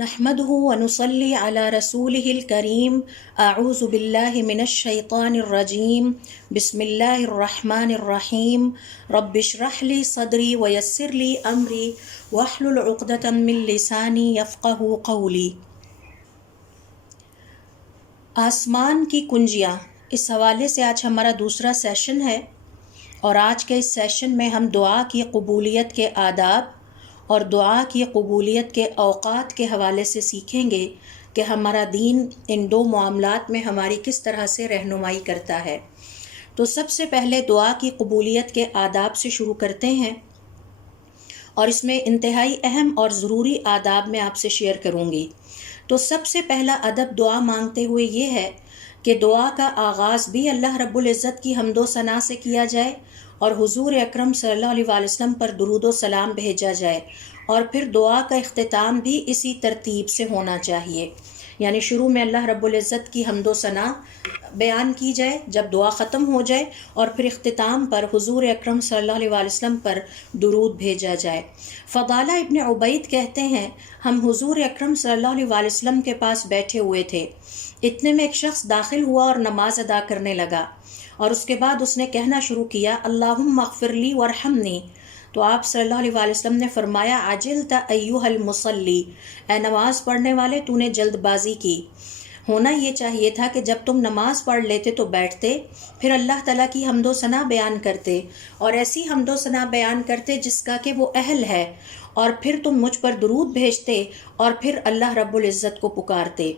نحمده ونصلي على رسوله الكريم اعوذ بالله من الشيطان الرجيم بسم الله الرحمن الرحيم رب اشرح لي صدري ويسر لي امري واحلل عقدة من لساني يفقهوا قولي۔ آسمان کی کنجیاں، اس حوالے سے آج ہمارا دوسرا سیشن ہے، اور آج کے اس سیشن میں ہم دعا کی قبولیت کے آداب اور دعا کی قبولیت کے اوقات کے حوالے سے سیکھیں گے کہ ہمارا دین ان دو معاملات میں ہماری کس طرح سے رہنمائی کرتا ہے۔ تو سب سے پہلے دعا کی قبولیت کے آداب سے شروع کرتے ہیں، اور اس میں انتہائی اہم اور ضروری آداب میں آپ سے شیئر کروں گی۔ تو سب سے پہلا ادب دعا مانگتے ہوئے یہ ہے کہ دعا کا آغاز بھی اللہ رب العزت کی حمد و ثنا سے کیا جائے، اور حضور اکرم صلی اللہ علیہ وسلم پر درود و سلام بھیجا جائے، اور پھر دعا کا اختتام بھی اسی ترتیب سے ہونا چاہیے، یعنی شروع میں اللہ رب العزت کی حمد و ثنا بیان کی جائے جب دعا ختم ہو جائے، اور پھر اختتام پر حضور اکرم صلی اللہ علیہ وسلم پر درود بھیجا جائے۔ فضالہ ابن عبید کہتے ہیں، ہم حضور اکرم صلی اللہ علیہ وسلم کے پاس بیٹھے ہوئے تھے، اتنے میں ایک شخص داخل ہوا اور نماز ادا کرنے لگا، اور اس کے بعد اس نے کہنا شروع کیا اللہم اغفر لی وارحمنی۔ تو آپ صلی اللہ علیہ وسلم نے فرمایا عجلت ایھا المصلی، اے نماز پڑھنے والے تو نے جلد بازی کی۔ ہونا یہ چاہیے تھا کہ جب تم نماز پڑھ لیتے تو بیٹھتے، پھر اللہ تعالیٰ کی حمد و ثنا بیان کرتے، اور ایسی حمد و ثنا بیان کرتے جس کا کہ وہ اہل ہے، اور پھر تم مجھ پر درود بھیجتے، اور پھر اللہ رب العزت کو پکارتے۔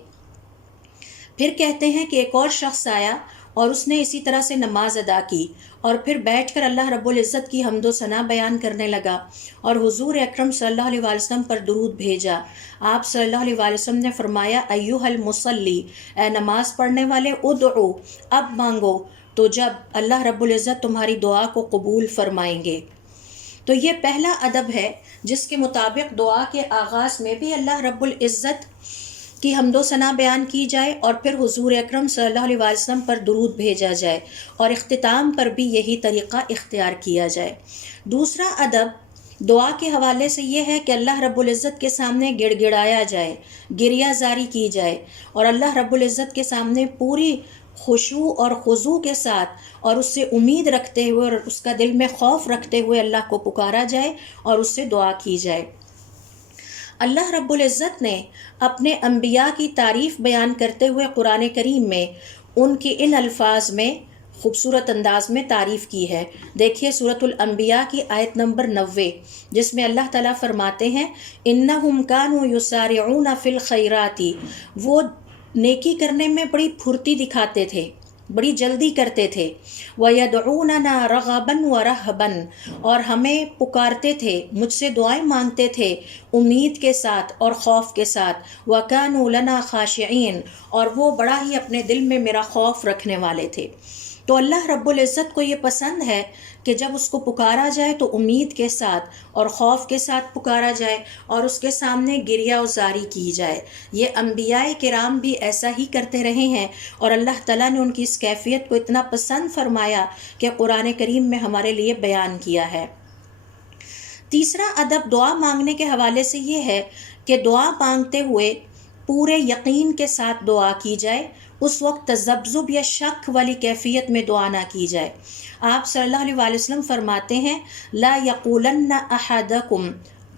پھر کہتے ہیں کہ ایک اور شخص آیا اور اس نے اسی طرح سے نماز ادا کی، اور پھر بیٹھ کر اللہ رب العزت کی حمد و ثنا بیان کرنے لگا، اور حضور اکرم صلی اللہ علیہ وسلم پر درود بھیجا۔ آپ صلی اللہ علیہ وسلم نے فرمایا ایھا المصلی، اے نماز پڑھنے والے ادعو، اب مانگو، تو جب اللہ رب العزت تمہاری دعا کو قبول فرمائیں گے۔ تو یہ پہلا ادب ہے جس کے مطابق دعا کے آغاز میں بھی اللہ رب العزت کی حمد و ثنا بیان کی جائے، اور پھر حضور اکرم صلی اللہ علیہ وسلم پر درود بھیجا جائے، اور اختتام پر بھی یہی طریقہ اختیار کیا جائے۔ دوسرا ادب دعا کے حوالے سے یہ ہے کہ اللہ رب العزت کے سامنے گڑ گڑایا جائے، گریہ زاری کی جائے، اور اللہ رب العزت کے سامنے پوری خشوع اور خضوع کے ساتھ اور اس سے امید رکھتے ہوئے اور اس کا دل میں خوف رکھتے ہوئے اللہ کو پکارا جائے اور اس سے دعا کی جائے۔ اللہ رب العزت نے اپنے انبیاء کی تعریف بیان کرتے ہوئے قرآن کریم میں ان کی ان الفاظ میں خوبصورت انداز میں تعریف کی ہے۔ دیکھیے سورۃ الانبیاء کی آیت نمبر 90، جس میں اللہ تعالیٰ فرماتے ہیں انہم کانوا یسارعون فی الخیرات، وہ نیکی کرنے میں بڑی پھرتی دکھاتے تھے، بڑی جلدی کرتے تھے، وَيَدْعُونَنَا رَغَبًا وَرَهْبًا، اور ہمیں پکارتے تھے، مجھ سے دعائیں مانگتے تھے امید کے ساتھ اور خوف کے ساتھ، وَكَانُوا لَنَا خَاشِعِينَ، اور وہ بڑا ہی اپنے دل میں میرا خوف رکھنے والے تھے۔ تو اللہ رب العزت کو یہ پسند ہے کہ جب اس کو پکارا جائے تو امید کے ساتھ اور خوف کے ساتھ پکارا جائے، اور اس کے سامنے گریہ و زاری کی جائے۔ یہ انبیاء کرام بھی ایسا ہی کرتے رہے ہیں، اور اللہ تعالیٰ نے ان کی اس کیفیت کو اتنا پسند فرمایا کہ قرآن کریم میں ہمارے لیے بیان کیا ہے۔ تیسرا ادب دعا مانگنے کے حوالے سے یہ ہے کہ دعا مانگتے ہوئے پورے یقین کے ساتھ دعا کی جائے، اس وقت تذبذب یا شک والی کیفیت میں دعا نہ کی جائے۔ آپ صلی اللہ علیہ وسلم فرماتے ہیں لا یقولن احدکم،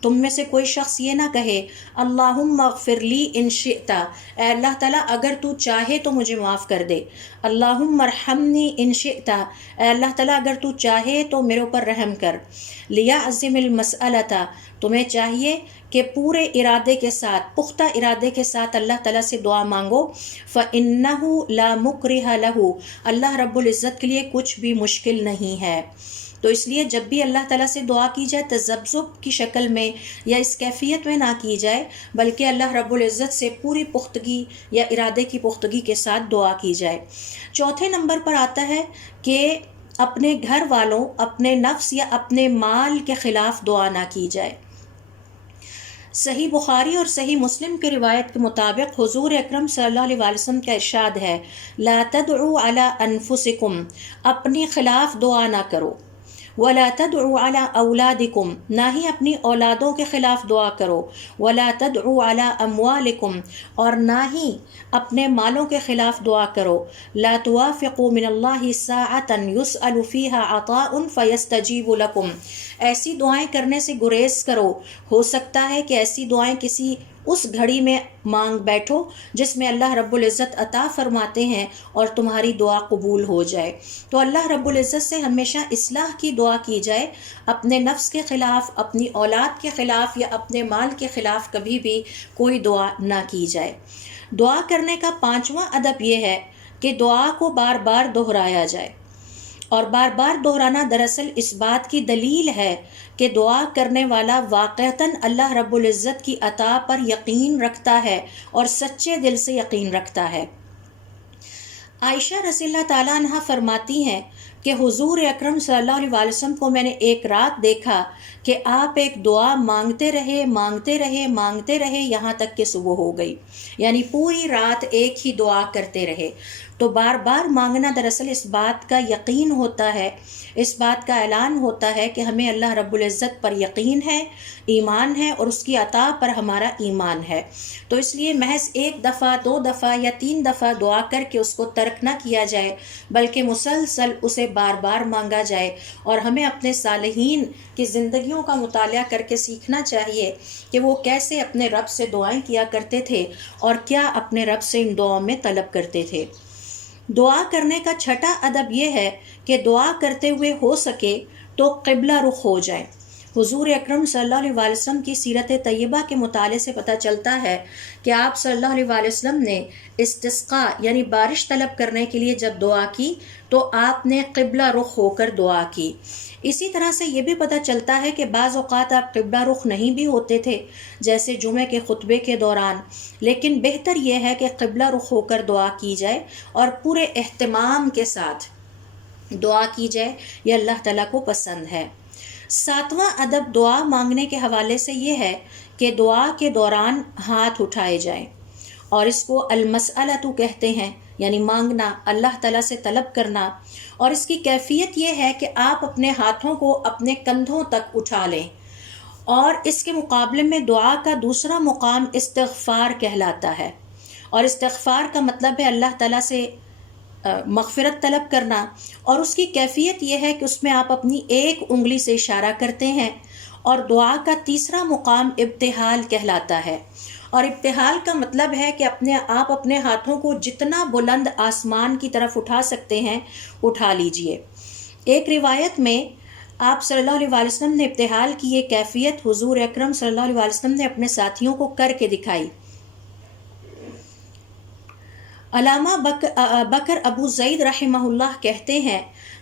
تم میں سے کوئی شخص یہ نہ کہے اللہم اغفر لی ان شئت، اے اللہ تعالیٰ اگر تو چاہے تو مجھے معاف کر دے، اللہم ارحمنی ان شئت، اے اللہ تعالیٰ اگر تو چاہے تو میرے اوپر رحم کر، لیعظم المسألۃ، تمہیں چاہیے کہ پورے ارادے کے ساتھ، پختہ ارادے کے ساتھ اللہ تعالیٰ سے دعا مانگو، فإنہ لا مکرہ لہ، اللہ رب العزت کے لیے کچھ بھی مشکل نہیں ہے۔ تو اس لیے جب بھی اللہ تعالیٰ سے دعا کی جائے تذبذب کی شکل میں یا اس کیفیت میں نہ کی جائے، بلکہ اللہ رب العزت سے پوری پختگی یا ارادے کی پختگی کے ساتھ دعا کی جائے۔ چوتھے نمبر پر آتا ہے کہ اپنے گھر والوں، اپنے نفس یا اپنے مال کے خلاف دعا نہ کی جائے۔ صحیح بخاری اور صحیح مسلم کی روایت کے مطابق حضور اکرم صلی اللہ علیہ وسلم کا ارشاد ہے لا تدعوا علی انفسکم، اپنے خلاف دعا نہ کرو، ولا تدعوا علی اولادکم، نہ ہی اپنی اولادوں کے خلاف دعا کرو، ولا تدعوا علی اموالکم، اور نہ ہی اپنے مالوں کے خلاف دعا کرو، لا توافقوا من اللہ ساعۃ یسأل فیہا عطاء فیستجیب لکم، ایسی دعائیں کرنے سے گریز کرو، ہو سکتا ہے کہ ایسی دعائیں کسی اس گھڑی میں مانگ بیٹھو جس میں اللہ رب العزت عطا فرماتے ہیں اور تمہاری دعا قبول ہو جائے۔ تو اللہ رب العزت سے ہمیشہ اصلاح کی دعا کی جائے، اپنے نفس کے خلاف، اپنی اولاد کے خلاف یا اپنے مال کے خلاف کبھی بھی کوئی دعا نہ کی جائے۔ دعا کرنے کا 5واں ادب یہ ہے کہ دعا کو بار بار دہرایا جائے، اور بار بار دہرانا دراصل اس بات کی دلیل ہے کہ دعا کرنے والا واقعتاً اللہ رب العزت کی عطا پر یقین رکھتا ہے اور سچے دل سے یقین رکھتا ہے۔ عائشہ رضی اللہ تعالیٰ عنہ فرماتی ہیں کہ حضور اکرم صلی اللہ علیہ وسلم کو میں نے ایک رات دیکھا کہ آپ ایک دعا مانگتے رہے یہاں تک کہ صبح ہو گئی، یعنی پوری رات ایک ہی دعا کرتے رہے۔ تو بار بار مانگنا دراصل اس بات کا یقین ہوتا ہے، اس بات کا اعلان ہوتا ہے کہ ہمیں اللہ رب العزت پر یقین ہے، ایمان ہے، اور اس کی عطا پر ہمارا ایمان ہے۔ تو اس لیے محض ایک دفعہ، 2 دفعہ یا 3 دفعہ دعا کر کے اس کو ترک نہ کیا جائے، بلکہ مسلسل اسے بار بار مانگا جائے، اور ہمیں اپنے صالحین کی زندگیوں کا مطالعہ کر کے سیکھنا چاہیے کہ وہ کیسے اپنے رب سے دعائیں کیا کرتے تھے اور کیا اپنے رب سے ان دعاؤں میں طلب کرتے تھے۔ دعا کرنے کا 6واں ادب یہ ہے کہ دعا کرتے ہوئے ہو سکے تو قبلہ رخ ہو جائے۔ حضور اکرم صلی اللہ علیہ وسلم کی سیرت طیبہ کے مطالعے سے پتہ چلتا ہے کہ آپ صلی اللہ علیہ وسلم نے استسقاء یعنی بارش طلب کرنے کے لیے جب دعا کی تو آپ نے قبلہ رخ ہو کر دعا کی۔ اسی طرح سے یہ بھی پتہ چلتا ہے کہ بعض اوقات آپ قبلہ رخ نہیں بھی ہوتے تھے، جیسے جمعے کے خطبے کے دوران، لیکن بہتر یہ ہے کہ قبلہ رخ ہو کر دعا کی جائے اور پورے اہتمام کے ساتھ دعا کی جائے، یہ اللہ تعالیٰ کو پسند ہے۔ 7واں ادب دعا مانگنے کے حوالے سے یہ ہے کہ دعا کے دوران ہاتھ اٹھائے جائیں، اور اس کو المسألۃ کہتے ہیں، یعنی مانگنا، اللہ تعالیٰ سے طلب کرنا، اور اس کی کیفیت یہ ہے کہ آپ اپنے ہاتھوں کو اپنے کندھوں تک اٹھا لیں، اور اس کے مقابلے میں دعا کا دوسرا مقام استغفار کہلاتا ہے، اور استغفار کا مطلب ہے اللہ تعالیٰ سے مغفرت طلب کرنا، اور اس کی کیفیت یہ ہے کہ اس میں آپ اپنی ایک انگلی سے اشارہ کرتے ہیں، اور دعا کا تیسرا مقام ابتہال کہلاتا ہے، اور ابتہال کا مطلب ہے کہ آپ اپنے ہاتھوں کو جتنا بلند آسمان کی طرف اٹھا سکتے ہیں اٹھا لیجئے۔ ایک روایت میں آپ صلی اللہ علیہ وسلم نے ابتہال کی یہ کیفیت حضور اکرم صلی اللہ علیہ وسلم نے اپنے ساتھیوں کو کر کے دکھائی۔ علامہ بکر ابو زید رحمہ اللہ کہتے ہیں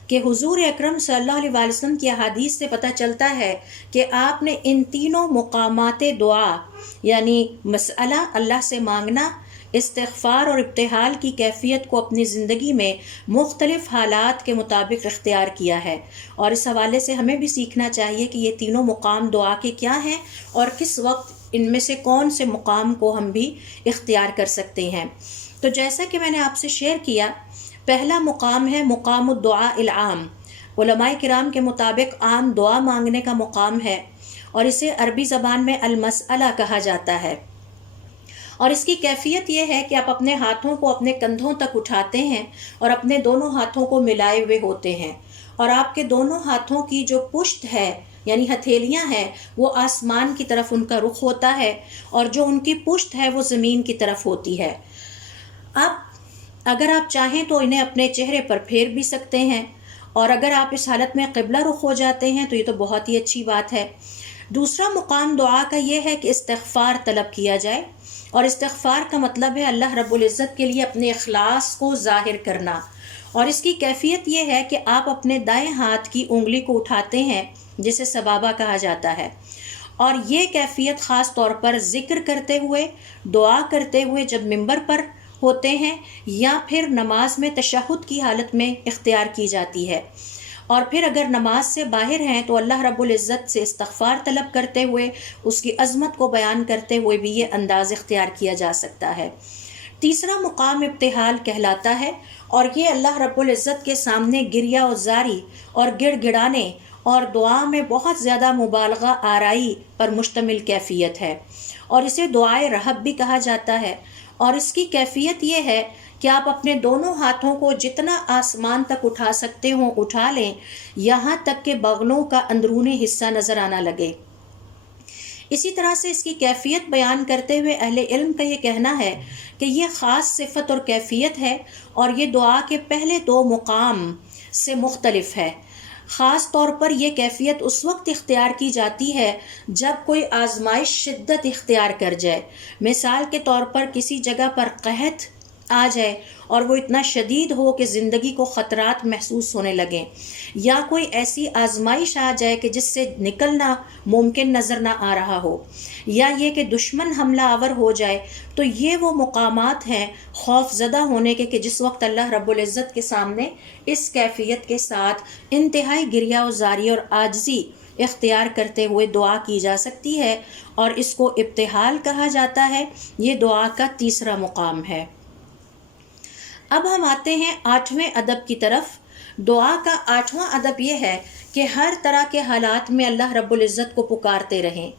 کہ حضور اکرم صلی اللہ علیہ وسلم کی احادیث سے پتہ چلتا ہے کہ آپ نے ان تینوں مقامات دعا یعنی مسئلہ، اللہ سے مانگنا، استغفار اور ابتہال کی کیفیت کو اپنی زندگی میں مختلف حالات کے مطابق اختیار کیا ہے، اور اس حوالے سے ہمیں بھی سیکھنا چاہیے کہ یہ تینوں مقام دعا کے کیا ہیں اور کس وقت ان میں سے کون سے مقام کو ہم بھی اختیار کر سکتے ہیں۔ تو جیسا کہ میں نے آپ سے شیئر کیا، پہلا مقام ہے مقام الدعاء العام، علماء کرام کے مطابق عام دعا مانگنے کا مقام ہے، اور اسے عربی زبان میں المسئلہ کہا جاتا ہے، اور اس کی کیفیت یہ ہے کہ آپ اپنے ہاتھوں کو اپنے کندھوں تک اٹھاتے ہیں اور اپنے دونوں ہاتھوں کو ملائے ہوئے ہوتے ہیں، اور آپ کے دونوں ہاتھوں کی جو پشت ہے یعنی ہتھیلیاں ہیں وہ آسمان کی طرف ان کا رخ ہوتا ہے، اور جو ان کی پشت ہے وہ زمین کی طرف ہوتی ہے۔ اب اگر آپ چاہیں تو انہیں اپنے چہرے پر پھیر بھی سکتے ہیں، اور اگر آپ اس حالت میں قبلہ رخ ہو جاتے ہیں تو یہ تو بہت ہی اچھی بات ہے۔ دوسرا مقام دعا کا یہ ہے کہ استغفار طلب کیا جائے، اور استغفار کا مطلب ہے اللہ رب العزت کے لیے اپنے اخلاص کو ظاہر کرنا، اور اس کی کیفیت یہ ہے کہ آپ اپنے دائیں ہاتھ کی انگلی کو اٹھاتے ہیں جسے سبابہ کہا جاتا ہے، اور یہ کیفیت خاص طور پر ذکر کرتے ہوئے، دعا کرتے ہوئے جب منبر پر ہوتے ہیں یا پھر نماز میں تشہد کی حالت میں اختیار کی جاتی ہے، اور پھر اگر نماز سے باہر ہیں تو اللہ رب العزت سے استغفار طلب کرتے ہوئے، اس کی عظمت کو بیان کرتے ہوئے بھی یہ انداز اختیار کیا جا سکتا ہے۔ تیسرا مقام ابتہال کہلاتا ہے، اور یہ اللہ رب العزت کے سامنے گریہ و زاری اور گڑ گڑانے اور دعا میں بہت زیادہ مبالغہ آرائی پر مشتمل کیفیت ہے، اور اسے دعائے رہب بھی کہا جاتا ہے۔ اور اس کی کیفیت یہ ہے کہ آپ اپنے دونوں ہاتھوں کو جتنا آسمان تک اٹھا سکتے ہوں اٹھا لیں، یہاں تک کہ بغلوں کا اندرونی حصہ نظر آنا لگے۔ اسی طرح سے اس کی کیفیت بیان کرتے ہوئے اہل علم کا یہ کہنا ہے کہ یہ خاص صفت اور کیفیت ہے، اور یہ دعا کے پہلے دو مقام سے مختلف ہے۔ خاص طور پر یہ کیفیت اس وقت اختیار کی جاتی ہے جب کوئی آزمائش شدت اختیار کر جائے، مثال کے طور پر کسی جگہ پر قحط آ جائے اور وہ اتنا شدید ہو کہ زندگی کو خطرات محسوس ہونے لگیں، یا کوئی ایسی آزمائش آ جائے کہ جس سے نکلنا ممکن نظر نہ آ رہا ہو، یا یہ کہ دشمن حملہ آور ہو جائے، تو یہ وہ مقامات ہیں خوف زدہ ہونے کے کہ جس وقت اللہ رب العزت کے سامنے اس کیفیت کے ساتھ انتہائی گریہ و زاری اور عاجزی اختیار کرتے ہوئے دعا کی جا سکتی ہے، اور اس کو ابتحال کہا جاتا ہے۔ یہ دعا کا تیسرا مقام ہے۔ اب ہم آتے ہیں 8ویں ادب کی طرف۔ دعا کا 8واں ادب یہ ہے کہ ہر طرح کے حالات میں اللہ رب العزت کو پکارتے رہیں،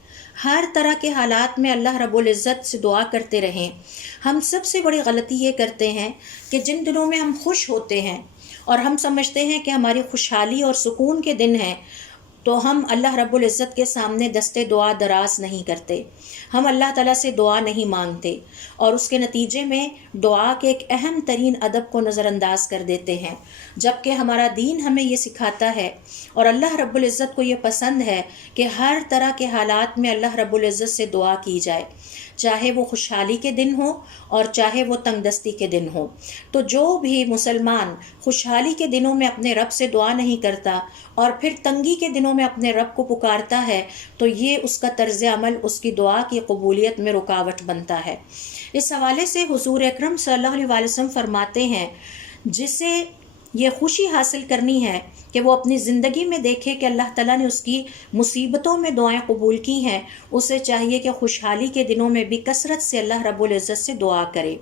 ہر طرح کے حالات میں اللہ رب العزت سے دعا کرتے رہیں۔ ہم سب سے بڑی غلطی یہ کرتے ہیں کہ جن دنوں میں ہم خوش ہوتے ہیں اور ہم سمجھتے ہیں کہ ہماری خوشحالی اور سکون کے دن ہیں، تو ہم اللہ رب العزت کے سامنے دستے دعا دراز نہیں کرتے، ہم اللہ تعالیٰ سے دعا نہیں مانگتے، اور اس کے نتیجے میں دعا کے ایک اہم ترین ادب کو نظر انداز کر دیتے ہیں، جبکہ ہمارا دین ہمیں یہ سکھاتا ہے اور اللہ رب العزت کو یہ پسند ہے کہ ہر طرح کے حالات میں اللہ رب العزت سے دعا کی جائے، چاہے وہ خوشحالی کے دن ہو اور چاہے وہ تنگ دستی کے دن ہو۔ تو جو بھی مسلمان خوشحالی کے دنوں میں اپنے رب سے دعا نہیں کرتا اور پھر تنگی کے دنوں میں اپنے رب کو پکارتا ہے، تو یہ اس کا طرز عمل اس کی دعا کی قبولیت میں رکاوٹ بنتا ہے۔ اس حوالے سے حضور اکرم صلی اللہ علیہ وسلم فرماتے ہیں، جسے یہ خوشی حاصل کرنی ہے کہ وہ اپنی زندگی میں دیکھے کہ اللہ تعالیٰ نے اس کی مصیبتوں میں دعائیں قبول کی ہیں، اسے چاہیے کہ خوشحالی کے دنوں میں بھی کثرت سے اللہ رب العزت سے دعا کرے۔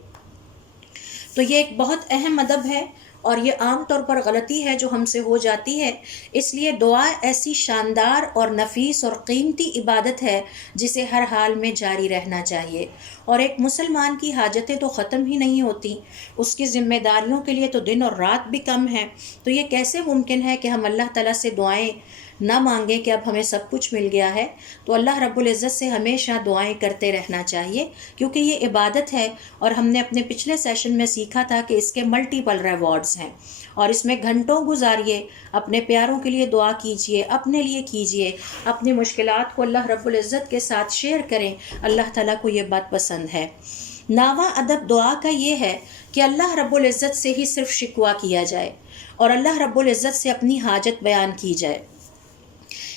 تو یہ ایک بہت اہم ادب ہے، اور یہ عام طور پر غلطی ہے جو ہم سے ہو جاتی ہے۔ اس لیے دعا ایسی شاندار اور نفیس اور قیمتی عبادت ہے جسے ہر حال میں جاری رہنا چاہیے، اور ایک مسلمان کی حاجتیں تو ختم ہی نہیں ہوتی، اس کی ذمہ داریوں کے لیے تو دن اور رات بھی کم ہیں۔ تو یہ کیسے ممکن ہے کہ ہم اللہ تعالیٰ سے دعائیں نہ مانگیں کہ اب ہمیں سب کچھ مل گیا ہے؟ تو اللہ رب العزت سے ہمیشہ دعائیں کرتے رہنا چاہیے، کیونکہ یہ عبادت ہے، اور ہم نے اپنے پچھلے سیشن میں سیکھا تھا کہ اس کے ملٹیپل ریوارڈز ہیں، اور اس میں گھنٹوں گزاریے، اپنے پیاروں کے لیے دعا کیجئے، اپنے لیے کیجئے، اپنی مشکلات کو اللہ رب العزت کے ساتھ شیئر کریں، اللہ تعالیٰ کو یہ بات پسند ہے۔ 9واں ادب دعا کا یہ ہے کہ اللہ رب العزت سے ہی صرف شکوہ کیا جائے، اور اللہ رب العزت سے اپنی حاجت بیان کی جائے۔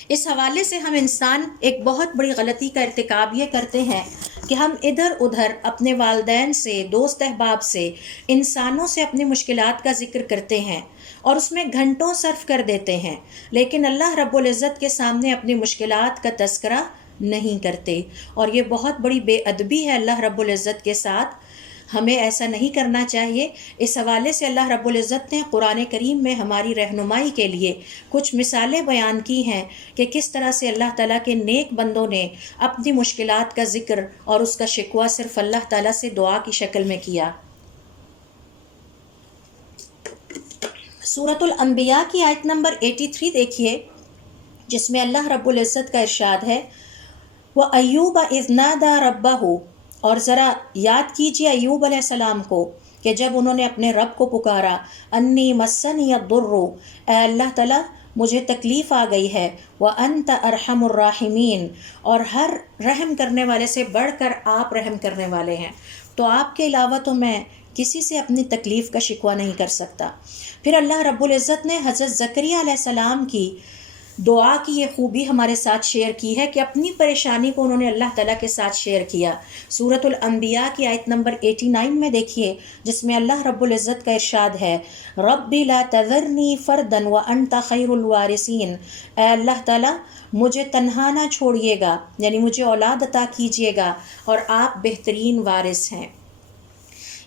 اس حوالے سے ہم انسان ایک بہت بڑی غلطی کا ارتکاب یہ کرتے ہیں کہ ہم ادھر ادھر اپنے والدین سے، دوست احباب سے، انسانوں سے اپنی مشکلات کا ذکر کرتے ہیں اور اس میں گھنٹوں صرف کر دیتے ہیں، لیکن اللہ رب العزت کے سامنے اپنی مشکلات کا تذکرہ نہیں کرتے، اور یہ بہت بڑی بے ادبی ہے اللہ رب العزت کے ساتھ۔ ہمیں ایسا نہیں کرنا چاہیے۔ اس حوالے سے اللہ رب العزت نے قرآن کریم میں ہماری رہنمائی کے لیے کچھ مثالیں بیان کی ہیں کہ کس طرح سے اللہ تعالیٰ کے نیک بندوں نے اپنی مشکلات کا ذکر اور اس کا شکوہ صرف اللہ تعالیٰ سے دعا کی شکل میں کیا۔ سورۃ الانبیاء کی آیت نمبر 83 دیکھیے، جس میں اللہ رب العزت کا ارشاد ہے، وَأَيُّوبَ إِذْ نَادَى رَبَّهُ، اور ذرا یاد کیجیے ایوب علیہ السلام کو کہ جب انہوں نے اپنے رب کو پکارا، انی مسنی الضر، اے اللہ تعالیٰ مجھے تکلیف آ گئی ہے، وَأَنْتَ أَرْحَمُ الرَّاحِمِينَ، اور ہر رحم کرنے والے سے بڑھ کر آپ رحم کرنے والے ہیں، تو آپ کے علاوہ تو میں کسی سے اپنی تکلیف کا شکوہ نہیں کر سکتا۔ پھر اللہ رب العزت نے حضرت زکریا علیہ السلام کی دعا کی یہ خوبی ہمارے ساتھ شیئر کی ہے کہ اپنی پریشانی کو انہوں نے اللہ تعالیٰ کے ساتھ شیئر کیا۔ سورۃ الانبیاء کی آیت نمبر 89 میں دیکھیے، جس میں اللہ رب العزت کا ارشاد ہے، رب لا تذرنی فردا وانت خیر الوارثین، اے اللہ تعالیٰ مجھے تنہا نہ چھوڑیے گا، یعنی مجھے اولاد عطا کیجیے گا اور آپ بہترین وارث ہیں۔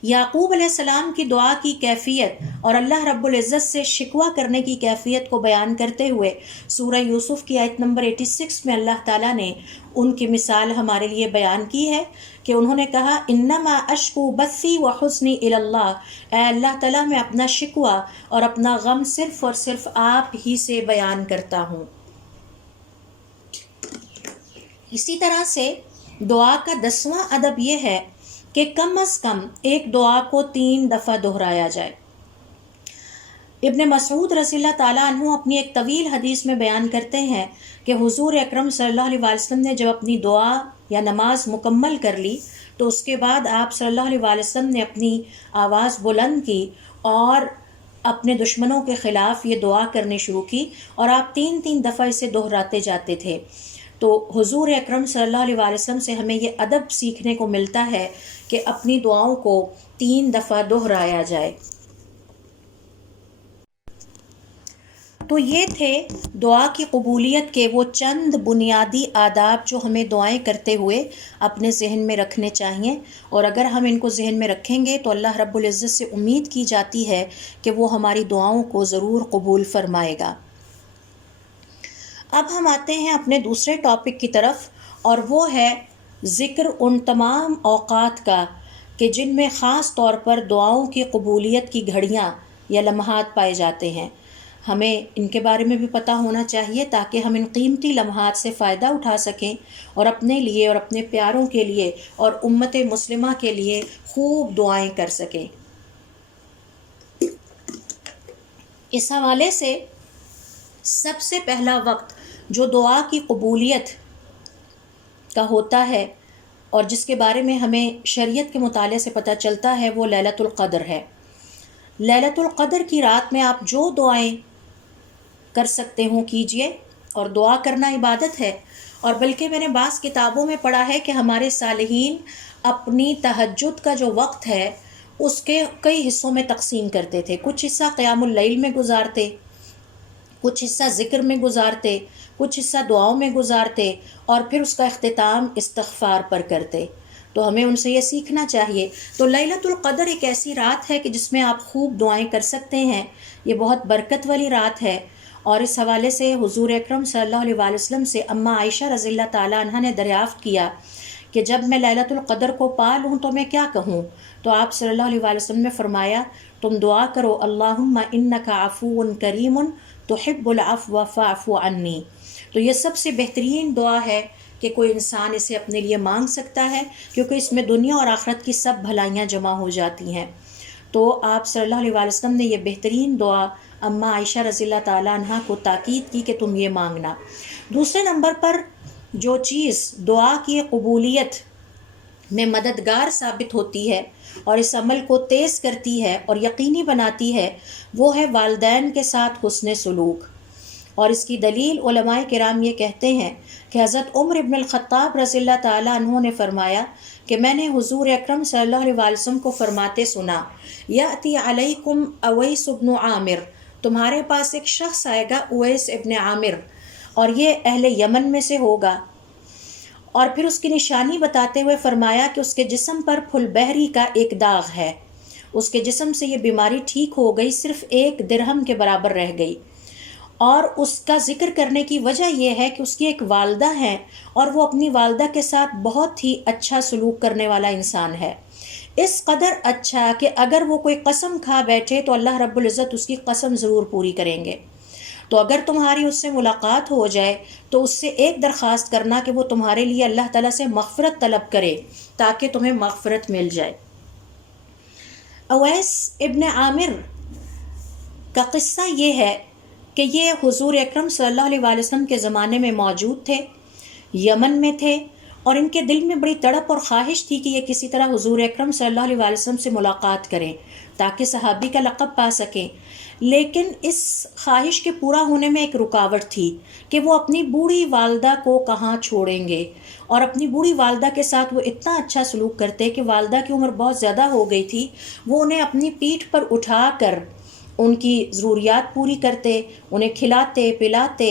یعقوب علیہ السلام کی دعا کی کیفیت اور اللہ رب العزت سے شکوہ کرنے کی کیفیت کو بیان کرتے ہوئے سورہ یوسف کی آیت نمبر 86 میں اللہ تعالیٰ نے ان کی مثال ہمارے لیے بیان کی ہے کہ انہوں نے کہا انما اشکو بثی و حزنی الی اللہ، اے اللہ تعالیٰ میں اپنا شکوہ اور اپنا غم صرف اور صرف آپ ہی سے بیان کرتا ہوں۔ اسی طرح سے دعا کا 10واں ادب یہ ہے کہ کم از کم ایک دعا کو 3 دفعہ دہرایا جائے۔ ابن مسعود رضی اللہ تعالیٰ عنہ اپنی ایک طویل حدیث میں بیان کرتے ہیں کہ حضور اکرم صلی اللہ علیہ وسلم نے جب اپنی دعا یا نماز مکمل کر لی تو اس کے بعد آپ صلی اللہ علیہ وسلم نے اپنی آواز بلند کی اور اپنے دشمنوں کے خلاف یہ دعا کرنی شروع کی، اور آپ 3 دفعہ اسے دہراتے جاتے تھے۔ تو حضور اکرم صلی اللہ علیہ وسلم سے ہمیں یہ ادب سیکھنے کو ملتا ہے کہ اپنی دعاؤں کو 3 دفعہ دہرایا جائے۔ تو یہ تھے دعا کی قبولیت کے وہ چند بنیادی آداب جو ہمیں دعائیں کرتے ہوئے اپنے ذہن میں رکھنے چاہیے، اور اگر ہم ان کو ذہن میں رکھیں گے تو اللہ رب العزت سے امید کی جاتی ہے کہ وہ ہماری دعاؤں کو ضرور قبول فرمائے گا۔ اب ہم آتے ہیں اپنے دوسرے ٹاپک کی طرف، اور وہ ہے ذکر ان تمام اوقات کا کہ جن میں خاص طور پر دعاؤں کی قبولیت کی گھڑیاں یا لمحات پائے جاتے ہیں۔ ہمیں ان کے بارے میں بھی پتہ ہونا چاہیے تاکہ ہم ان قیمتی لمحات سے فائدہ اٹھا سکیں اور اپنے لیے اور اپنے پیاروں کے لیے اور امت مسلمہ کے لیے خوب دعائیں کر سکیں۔ اس حوالے سے سب سے پہلا وقت جو دعا کی قبولیت کا ہوتا ہے اور جس کے بارے میں ہمیں شریعت کے مطالعے سے پتہ چلتا ہے وہ لیلۃ القدر ہے۔ لیلۃ القدر کی رات میں آپ جو دعائیں کر سکتے ہوں کیجئے، اور دعا کرنا عبادت ہے، اور بلکہ میں نے بعض کتابوں میں پڑھا ہے کہ ہمارے صالحین اپنی تہجد کا جو وقت ہے اس کے کئی حصوں میں تقسیم کرتے تھے۔ کچھ حصہ قیام اللیل میں گزارتے، کچھ حصہ ذکر میں گزارتے، کچھ حصہ دعاؤں میں گزارتے، اور پھر اس کا اختتام استغفار پر کرتے۔ تو ہمیں ان سے یہ سیکھنا چاہیے۔ تو لیلۃ القدر ایک ایسی رات ہے کہ جس میں آپ خوب دعائیں کر سکتے ہیں، یہ بہت برکت والی رات ہے، اور اس حوالے سے حضور اکرم صلی اللہ علیہ وسلم سے اماں عائشہ رضی اللہ تعالیٰ عنہ نے دریافت کیا کہ جب میں لیلۃ القدر کو پا لوں تو میں کیا کہوں؟ تو آپ صلی اللہ علیہ وسلم نے فرمایا تم دعا کرو اللہم انک عفو کریم تحب العفو فاعف عنی۔ تو یہ سب سے بہترین دعا ہے کہ کوئی انسان اسے اپنے لیے مانگ سکتا ہے، کیونکہ اس میں دنیا اور آخرت کی سب بھلائیاں جمع ہو جاتی ہیں۔ تو آپ صلی اللہ علیہ وسلم نے یہ بہترین دعا اماں عائشہ رضی اللہ تعالیٰ عنہ کو تاکید کی کہ تم یہ مانگنا۔ دوسرے نمبر پر جو چیز دعا کی قبولیت میں مددگار ثابت ہوتی ہے اور اس عمل کو تیز کرتی ہے اور یقینی بناتی ہے وہ ہے والدین کے ساتھ حسن سلوک۔ اور اس کی دلیل علماء کرام یہ کہتے ہیں کہ حضرت عمر ابن الخطاب رضی اللہ تعالیٰ عنہ نے فرمایا کہ میں نے حضور اکرم صلی اللہ علیہ وسلم کو فرماتے سنا یأتی علیکم اویس ابن عامر، تمہارے پاس ایک شخص آئے گا اویس ابن عامر، اور یہ اہل یمن میں سے ہوگا۔ اور پھر اس کی نشانی بتاتے ہوئے فرمایا کہ اس کے جسم پر پھل بحری کا ایک داغ ہے، اس کے جسم سے یہ بیماری ٹھیک ہو گئی، صرف 1 درہم کے برابر رہ گئی۔ اور اس کا ذکر کرنے کی وجہ یہ ہے کہ اس کی ایک والدہ ہے اور وہ اپنی والدہ کے ساتھ بہت ہی اچھا سلوک کرنے والا انسان ہے، اس قدر اچھا کہ اگر وہ کوئی قسم کھا بیٹھے تو اللہ رب العزت اس کی قسم ضرور پوری کریں گے۔ تو اگر تمہاری اس سے ملاقات ہو جائے تو اس سے ایک درخواست کرنا کہ وہ تمہارے لیے اللہ تعالیٰ سے مغفرت طلب کرے تاکہ تمہیں مغفرت مل جائے۔ اویس ابن عامر کا قصہ یہ ہے کہ یہ حضور اکرم صلی اللہ علیہ وسلم کے زمانے میں موجود تھے، یمن میں تھے، اور ان کے دل میں بڑی تڑپ اور خواہش تھی کہ یہ کسی طرح حضور اکرم صلی اللہ علیہ وسلم سے ملاقات کریں تاکہ صحابی کا لقب پا سکیں۔ لیکن اس خواہش کے پورا ہونے میں ایک رکاوٹ تھی کہ وہ اپنی بوڑھی والدہ کو کہاں چھوڑیں گے، اور اپنی بوڑھی والدہ کے ساتھ وہ اتنا اچھا سلوک کرتے کہ والدہ کی عمر بہت زیادہ ہو گئی تھی، وہ انہیں اپنی پیٹھ پر اٹھا کر ان کی ضروریات پوری کرتے، انہیں کھلاتے پلاتے،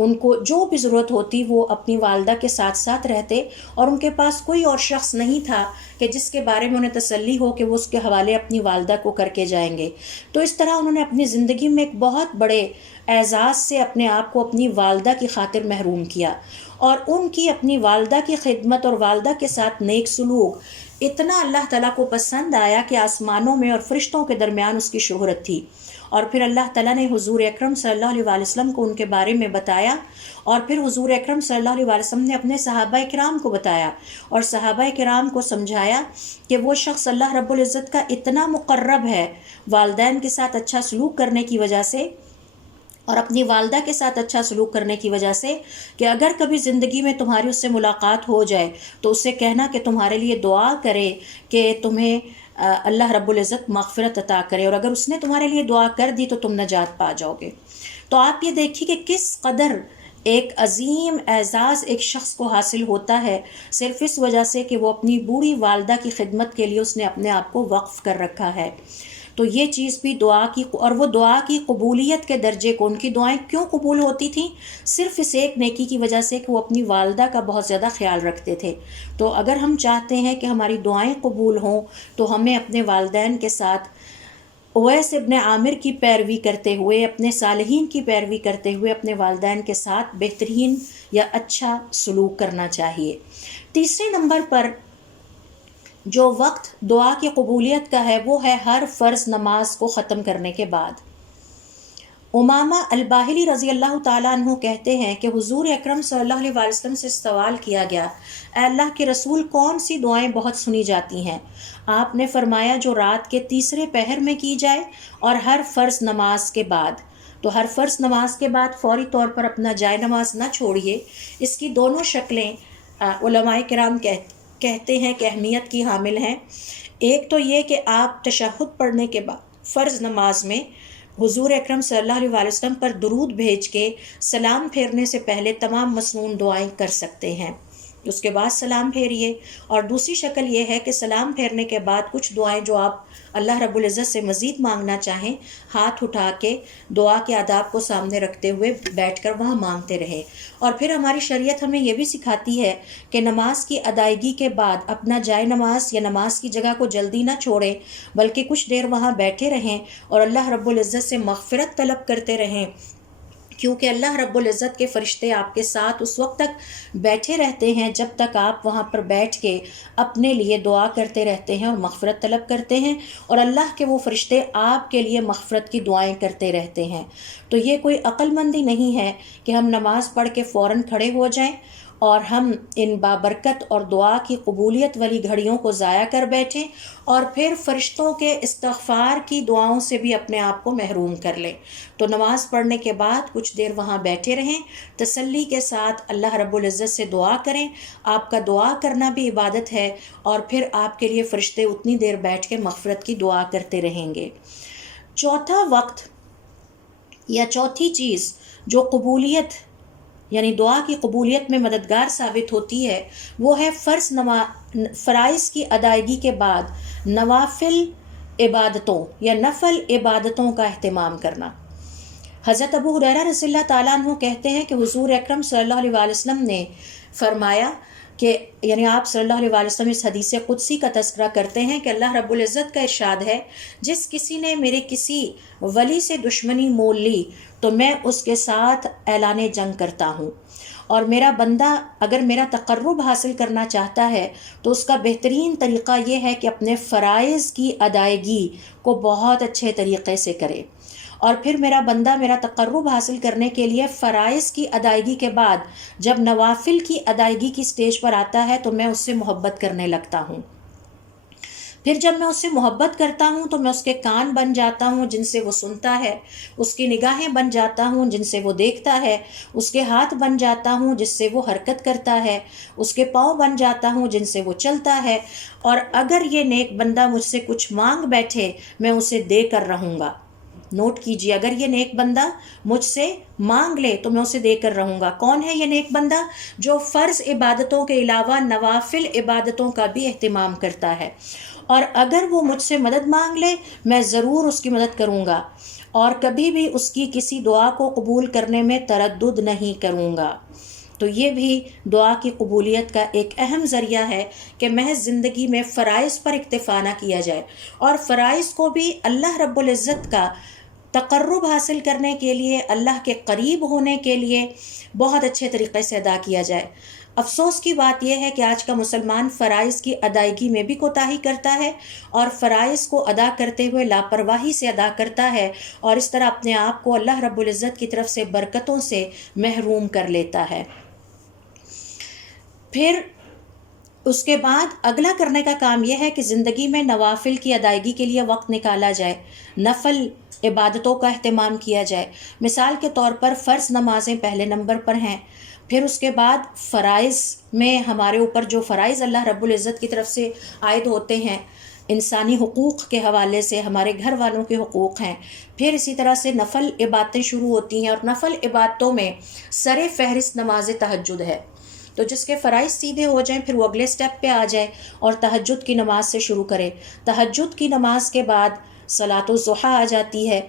ان کو جو بھی ضرورت ہوتی وہ اپنی والدہ کے ساتھ ساتھ رہتے، اور ان کے پاس کوئی اور شخص نہیں تھا کہ جس کے بارے میں انہیں تسلی ہو کہ وہ اس کے حوالے اپنی والدہ کو کر کے جائیں گے۔ تو اس طرح انہوں نے اپنی زندگی میں ایک بہت بڑے اعزاز سے اپنے آپ کو اپنی والدہ کی خاطر محروم کیا، اور ان کی اپنی والدہ کی خدمت اور والدہ کے ساتھ نیک سلوک اتنا اللہ تعالیٰ کو پسند آیا کہ آسمانوں میں اور فرشتوں کے درمیان اس کی شہرت تھی۔ اور پھر اللہ تعالیٰ نے حضور اکرم صلی اللہ علیہ وسلم کو ان کے بارے میں بتایا، اور پھر حضور اکرم صلی اللہ علیہ وسلم نے اپنے صحابہ کرام کو بتایا اور صحابہ کرام کو سمجھایا کہ وہ شخص اللہ رب العزت کا اتنا مقرب ہے والدین کے ساتھ اچھا سلوک کرنے کی وجہ سے اور اپنی والدہ کے ساتھ اچھا سلوک کرنے کی وجہ سے کہ اگر کبھی زندگی میں تمہاری اس سے ملاقات ہو جائے تو اسے کہنا کہ تمہارے لیے دعا کرے کہ تمہیں اللہ رب العزت مغفرت عطا کرے، اور اگر اس نے تمہارے لیے دعا کر دی تو تم نجات پا جاؤ گے۔ تو آپ یہ دیکھیے کہ کس قدر ایک عظیم اعزاز ایک شخص کو حاصل ہوتا ہے صرف اس وجہ سے کہ وہ اپنی بوڑھی والدہ کی خدمت کے لیے اس نے اپنے آپ کو وقف کر رکھا ہے۔ تو یہ چیز بھی دعا کی، اور وہ دعا کی قبولیت کے درجے کو، ان کی دعائیں کیوں قبول ہوتی تھیں؟ صرف اس ایک نیکی کی وجہ سے کہ وہ اپنی والدہ کا بہت زیادہ خیال رکھتے تھے۔ تو اگر ہم چاہتے ہیں کہ ہماری دعائیں قبول ہوں تو ہمیں اپنے والدین کے ساتھ اویس ابن عامر کی پیروی کرتے ہوئے، اپنے صالحین کی پیروی کرتے ہوئے اپنے والدین کے ساتھ بہترین یا اچھا سلوک کرنا چاہیے۔ تیسرے نمبر پر جو وقت دعا کی قبولیت کا ہے وہ ہے ہر فرض نماز کو ختم کرنے کے بعد۔ امامہ الباہلی رضی اللہ تعالیٰ عنہ کہتے ہیں کہ حضور اکرم صلی اللہ علیہ وسلم سے سوال کیا گیا، اے اللہ کے رسول، کون سی دعائیں بہت سنی جاتی ہیں؟ آپ نے فرمایا جو رات کے تیسرے پہر میں کی جائے اور ہر فرض نماز کے بعد۔ تو ہر فرض نماز کے بعد فوری طور پر اپنا جائے نماز نہ چھوڑیے۔ اس کی دونوں شکلیں علماء کرام کہتے ہیں کہ اہمیت کی حامل ہیں۔ ایک تو یہ کہ آپ تشہد پڑھنے کے بعد فرض نماز میں حضور اکرم صلی اللہ علیہ وسلم پر درود بھیج کے سلام پھیرنے سے پہلے تمام مسنون دعائیں کر سکتے ہیں، اس کے بعد سلام پھیریے۔ اور دوسری شکل یہ ہے کہ سلام پھیرنے کے بعد کچھ دعائیں جو آپ اللہ رب العزت سے مزید مانگنا چاہیں، ہاتھ اٹھا کے دعا کے آداب کو سامنے رکھتے ہوئے بیٹھ کر وہاں مانگتے رہیں۔ اور پھر ہماری شریعت ہمیں یہ بھی سکھاتی ہے کہ نماز کی ادائیگی کے بعد اپنا جائے نماز یا نماز کی جگہ کو جلدی نہ چھوڑیں، بلکہ کچھ دیر وہاں بیٹھے رہیں اور اللہ رب العزت سے مغفرت طلب کرتے رہیں، کیونکہ اللہ رب العزت کے فرشتے آپ کے ساتھ اس وقت تک بیٹھے رہتے ہیں جب تک آپ وہاں پر بیٹھ کے اپنے لیے دعا کرتے رہتے ہیں اور مغفرت طلب کرتے ہیں، اور اللہ کے وہ فرشتے آپ کے لیے مغفرت کی دعائیں کرتے رہتے ہیں۔ تو یہ کوئی عقل مندی نہیں ہے کہ ہم نماز پڑھ کے فوراً کھڑے ہو جائیں اور ہم ان بابرکت اور دعا کی قبولیت والی گھڑیوں کو ضائع کر بیٹھیں اور پھر فرشتوں کے استغفار کی دعاؤں سے بھی اپنے آپ کو محروم کر لیں۔ تو نماز پڑھنے کے بعد کچھ دیر وہاں بیٹھے رہیں، تسلی کے ساتھ اللہ رب العزت سے دعا کریں۔ آپ کا دعا کرنا بھی عبادت ہے، اور پھر آپ کے لیے فرشتے اتنی دیر بیٹھ کے مغفرت کی دعا کرتے رہیں گے۔ چوتھا وقت یا چوتھی چیز جو قبولیت یعنی دعا کی قبولیت میں مددگار ثابت ہوتی ہے وہ ہے فرائض کی ادائیگی کے بعد نوافل عبادتوں یا نفل عبادتوں کا اہتمام کرنا۔ حضرت ابو ہریرہ رضی اللہ تعالیٰ عنہ کہتے ہیں کہ حضور اکرم صلی اللہ علیہ وسلم نے فرمایا کہ یعنی آپ صلی اللہ علیہ وسلم اس حدیث قدسی کا تذکرہ کرتے ہیں کہ اللہ رب العزت کا ارشاد ہے، جس کسی نے میرے کسی ولی سے دشمنی مول لی تو میں اس کے ساتھ اعلان جنگ کرتا ہوں، اور میرا بندہ اگر میرا تقرب حاصل کرنا چاہتا ہے تو اس کا بہترین طریقہ یہ ہے کہ اپنے فرائض کی ادائیگی کو بہت اچھے طریقے سے کرے۔ اور پھر میرا بندہ میرا تقرب حاصل کرنے کے لیے فرائض کی ادائیگی کے بعد جب نوافل کی ادائیگی کی سٹیج پر آتا ہے تو میں اس سے محبت کرنے لگتا ہوں۔ پھر جب میں اس سے محبت کرتا ہوں تو میں اس کے کان بن جاتا ہوں جن سے وہ سنتا ہے، اس کی نگاہیں بن جاتا ہوں جن سے وہ دیکھتا ہے، اس کے ہاتھ بن جاتا ہوں جس سے وہ حرکت کرتا ہے، اس کے پاؤں بن جاتا ہوں جن سے وہ چلتا ہے، اور اگر یہ نیک بندہ مجھ سے کچھ مانگ بیٹھے میں اسے دے کر رہوں گا۔ نوٹ کیجیے، اگر یہ نیک بندہ مجھ سے مانگ لے تو میں اسے دے کر رہوں گا۔ کون ہے یہ نیک بندہ؟ جو فرض عبادتوں کے علاوہ نوافل عبادتوں کا بھی اہتمام کرتا ہے، اور اگر وہ مجھ سے مدد مانگ لے میں ضرور اس کی مدد کروں گا، اور کبھی بھی اس کی کسی دعا کو قبول کرنے میں تردد نہیں کروں گا۔ تو یہ بھی دعا کی قبولیت کا ایک اہم ذریعہ ہے کہ محض زندگی میں فرائض پر اکتفا نہ کیا جائے، اور فرائض کو بھی اللہ رب العزت کا تقرب حاصل کرنے کے لیے، اللہ کے قریب ہونے کے لیے بہت اچھے طریقے سے ادا کیا جائے۔ افسوس کی بات یہ ہے کہ آج کا مسلمان فرائض کی ادائیگی میں بھی کوتاہی کرتا ہے، اور فرائض کو ادا کرتے ہوئے لاپرواہی سے ادا کرتا ہے، اور اس طرح اپنے آپ کو اللہ رب العزت کی طرف سے برکتوں سے محروم کر لیتا ہے۔ پھر اس کے بعد اگلا کرنے کا کام یہ ہے کہ زندگی میں نوافل کی ادائیگی کے لیے وقت نکالا جائے، نفل عبادتوں کا اہتمام کیا جائے۔ مثال کے طور پر فرض نمازیں پہلے نمبر پر ہیں، پھر اس کے بعد فرائض میں ہمارے اوپر جو فرائض اللہ رب العزت کی طرف سے عائد ہوتے ہیں، انسانی حقوق کے حوالے سے ہمارے گھر والوں کے حقوق ہیں، پھر اسی طرح سے نفل عبادتیں شروع ہوتی ہیں، اور نفل عبادتوں میں سر فہرست نماز تہجد ہے۔ تو جس کے فرائض سیدھے ہو جائیں پھر وہ اگلے سٹیپ پہ آ جائے اور تہجد کی نماز سے شروع کرے۔ تہجد کی نماز کے بعد صلاۃ الضحیٰ آ جاتی ہے،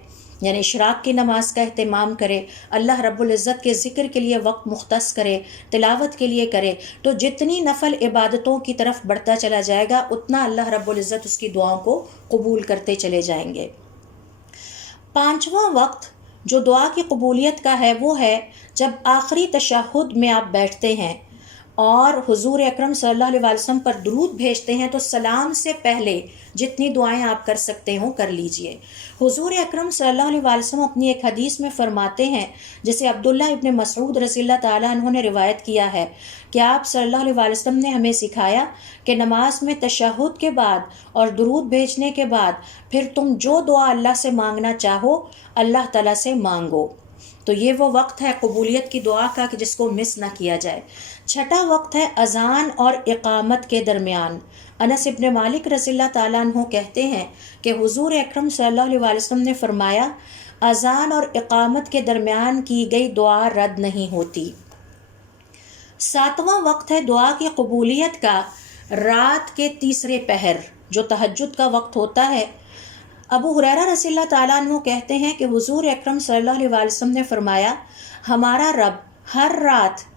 یعنی اشراق کی نماز کا اہتمام کرے، اللہ رب العزت کے ذکر کے لیے وقت مختص کرے، تلاوت کے لیے کرے۔ تو جتنی نفل عبادتوں کی طرف بڑھتا چلا جائے گا اتنا اللہ رب العزت اس کی دعاؤں کو قبول کرتے چلے جائیں گے۔ پانچواں وقت جو دعا کی قبولیت کا ہے وہ ہے جب آخری تشہد میں آپ بیٹھتے ہیں اور حضور اکرم صلی اللہ علیہ وسلم پر درود بھیجتے ہیں، تو سلام سے پہلے جتنی دعائیں آپ کر سکتے ہوں کر لیجئے۔ حضور اکرم صلی اللہ علیہ وسلم اپنی ایک حدیث میں فرماتے ہیں، جسے عبداللہ ابن مسعود رضی اللہ تعالیٰ عنہ نے روایت کیا ہے، کہ آپ صلی اللہ علیہ وسلم نے ہمیں سکھایا کہ نماز میں تشہد کے بعد اور درود بھیجنے کے بعد پھر تم جو دعا اللہ سے مانگنا چاہو اللہ تعالیٰ سے مانگو۔ تو یہ وہ وقت ہے قبولیت کی دعا کا کہ جس کو مس نہ کیا جائے۔ چھٹا وقت ہے اذان اور اقامت کے درمیان۔ انس ابن مالک رضی اللہ تعالیٰ عنہ کہتے ہیں کہ حضور اکرم صلی اللہ علیہ وسلم نے فرمایا، اذان اور اقامت کے درمیان کی گئی دعا رد نہیں ہوتی۔ ساتواں وقت ہے دعا کی قبولیت کا رات کے تیسرے پہر، جو تہجد کا وقت ہوتا ہے۔ ابو ہریرہ رضی اللہ تعالیٰ عنہ کہتے ہیں کہ حضور اکرم صلی اللہ علیہ وسلم نے فرمایا، ہمارا رب ہر رات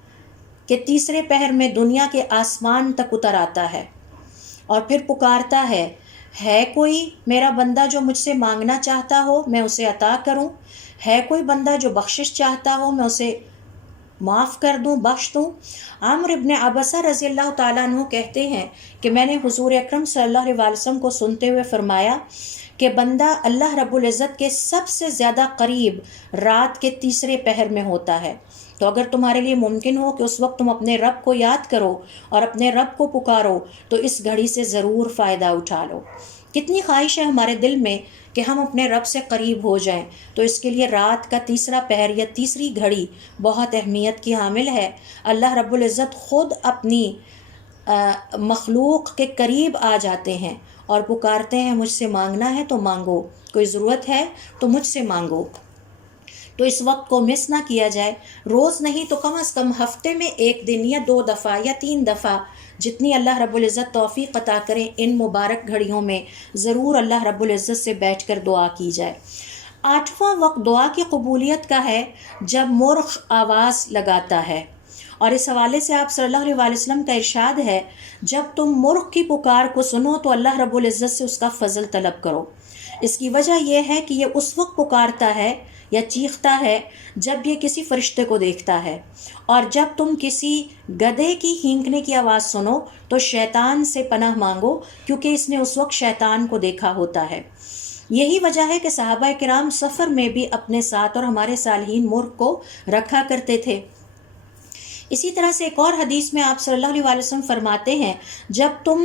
کے تیسرے پہر میں دنیا کے آسمان تک اتر آتا ہے اور پھر پکارتا ہے کوئی میرا بندہ جو مجھ سے مانگنا چاہتا ہو میں اسے عطا کروں، ہے کوئی بندہ جو بخشش چاہتا ہو میں اسے معاف کر دوں، بخش دوں۔ عمرو ابن عبسہ رضی اللہ تعالیٰ عنہ کہتے ہیں کہ میں نے حضور اکرم صلی اللہ علیہ وسلم کو سنتے ہوئے فرمایا کہ بندہ اللہ رب العزت کے سب سے زیادہ قریب رات کے تیسرے پہر میں ہوتا ہے۔ تو اگر تمہارے لیے ممکن ہو کہ اس وقت تم اپنے رب کو یاد کرو اور اپنے رب کو پکارو تو اس گھڑی سے ضرور فائدہ اٹھا لو۔ کتنی خواہش ہے ہمارے دل میں کہ ہم اپنے رب سے قریب ہو جائیں، تو اس کے لیے رات کا تیسرا پہر یا تیسری گھڑی بہت اہمیت کی حامل ہے۔ اللہ رب العزت خود اپنی مخلوق کے قریب آ جاتے ہیں اور پکارتے ہیں، مجھ سے مانگنا ہے تو مانگو، کوئی ضرورت ہے تو مجھ سے مانگو۔ تو اس وقت کو مس نہ کیا جائے، روز نہیں تو کم از کم ہفتے میں ایک دن یا 2 دفعہ یا 3 دفعہ، جتنی اللہ رب العزت توفیق عطا کریں، ان مبارک گھڑیوں میں ضرور اللہ رب العزت سے بیٹھ کر دعا کی جائے۔ 8واں وقت دعا کی قبولیت کا ہے جب مرغ آواز لگاتا ہے، اور اس حوالے سے آپ صلی اللہ علیہ وسلم کا ارشاد ہے، جب تم مرغ کی پکار کو سنو تو اللہ رب العزت سے اس کا فضل طلب کرو۔ اس کی وجہ یہ ہے کہ یہ اس وقت پکارتا ہے یا چیختا ہے جب یہ کسی فرشتے کو دیکھتا ہے، اور جب تم کسی گدھے کی ہینکنے کی آواز سنو تو شیطان سے پناہ مانگو، کیونکہ اس نے اس وقت شیطان کو دیکھا ہوتا ہے۔ یہی وجہ ہے کہ صحابہ کرام سفر میں بھی اپنے ساتھ اور ہمارے صالحین مرغ کو رکھا کرتے تھے۔ اسی طرح سے ایک اور حدیث میں آپ صلی اللہ علیہ وسلم فرماتے ہیں، جب تم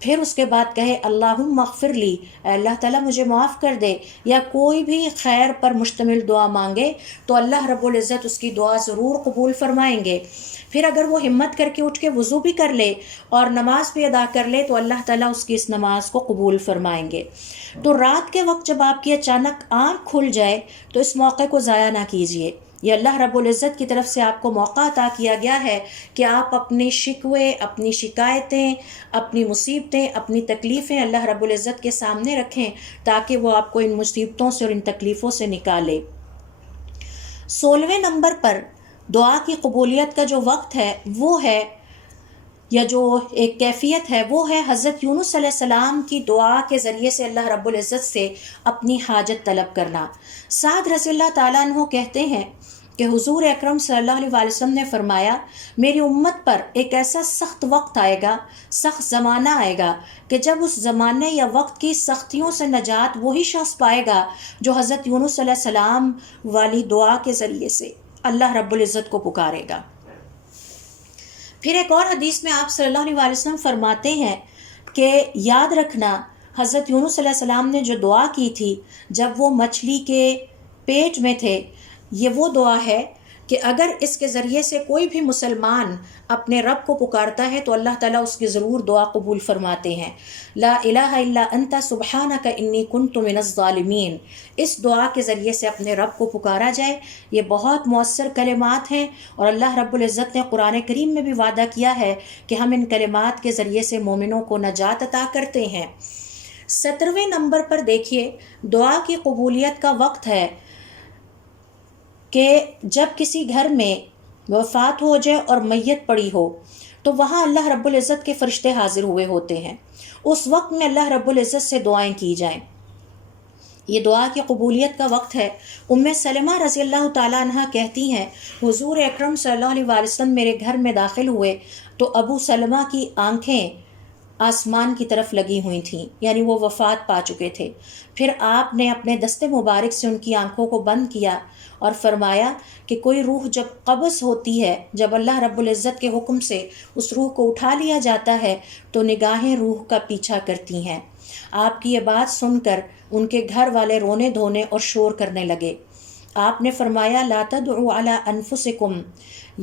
پھر اس کے بعد کہے اللہم اغفر لی، اے اللہ تعالیٰ مجھے معاف کر دے، یا کوئی بھی خیر پر مشتمل دعا مانگے تو اللہ رب العزت اس کی دعا ضرور قبول فرمائیں گے۔ پھر اگر وہ ہمت کر کے اٹھ کے وضو بھی کر لے اور نماز بھی ادا کر لے تو اللہ تعالیٰ اس کی اس نماز کو قبول فرمائیں گے۔ تو رات کے وقت جب آپ کی اچانک آنکھ کھل جائے تو اس موقع کو ضائع نہ کیجیے، یہ اللہ رب العزت کی طرف سے آپ کو موقع عطا کیا گیا ہے کہ آپ اپنے شکوے، اپنی شکایتیں، اپنی مصیبتیں، اپنی تکلیفیں اللہ رب العزت کے سامنے رکھیں تاکہ وہ آپ کو ان مصیبتوں سے اور ان تکلیفوں سے نکالے۔ 16ویں نمبر پر دعا کی قبولیت کا جو وقت ہے وہ ہے، یا جو ایک کیفیت ہے وہ ہے حضرت یونس علیہ السلام کی دعا کے ذریعے سے اللہ رب العزت سے اپنی حاجت طلب کرنا۔ سعد رضی اللہ تعالیٰ عنہ کہتے ہیں کہ حضور اکرم صلی اللہ علیہ وسلم نے فرمایا میری امت پر ایک ایسا سخت وقت آئے گا، سخت زمانہ آئے گا کہ جب اس زمانے یا وقت کی سختیوں سے نجات وہی شخص پائے گا جو حضرت یونس علیہ السلام والی دعا کے ذریعے سے اللہ رب العزت کو پکارے گا۔ پھر ایک اور حدیث میں آپ صلی اللہ علیہ وسلم فرماتے ہیں کہ یاد رکھنا حضرت یونس علیہ السلام نے جو دعا کی تھی جب وہ مچھلی کے پیٹ میں تھے، یہ وہ دعا ہے کہ اگر اس کے ذریعے سے کوئی بھی مسلمان اپنے رب کو پکارتا ہے تو اللہ تعالیٰ اس کی ضرور دعا قبول فرماتے ہیں۔ لا الہ الا انت سبحانک انی کنت من الظالمین، اس دعا کے ذریعے سے اپنے رب کو پکارا جائے۔ یہ بہت مؤثر کلمات ہیں اور اللہ رب العزت نے قرآن کریم میں بھی وعدہ کیا ہے کہ ہم ان کلمات کے ذریعے سے مومنوں کو نجات عطا کرتے ہیں۔ 17ویں نمبر پر دیکھیے دعا کی قبولیت کا وقت ہے کہ جب کسی گھر میں وفات ہو جائے اور میت پڑی ہو تو وہاں اللہ رب العزت کے فرشتے حاضر ہوئے ہوتے ہیں، اس وقت میں اللہ رب العزت سے دعائیں کی جائیں۔ یہ دعا کی قبولیت کا وقت ہے۔ ام سلمہ رضی اللہ تعالیٰ عنہ کہتی ہیں حضور اکرم صلی اللہ علیہ وسلم میرے گھر میں داخل ہوئے تو ابو سلمہ کی آنکھیں آسمان کی طرف لگی ہوئی تھیں، یعنی وہ وفات پا چکے تھے۔ پھر آپ نے اپنے دست مبارک سے ان کی آنکھوں کو بند کیا اور فرمایا کہ کوئی روح جب قبض ہوتی ہے، جب اللہ رب العزت کے حکم سے اس روح کو اٹھا لیا جاتا ہے تو نگاہیں روح کا پیچھا کرتی ہیں۔ آپ کی یہ بات سن کر ان کے گھر والے رونے دھونے اور شور کرنے لگے۔ آپ نے فرمایا لا تدعوا علی انفسکم،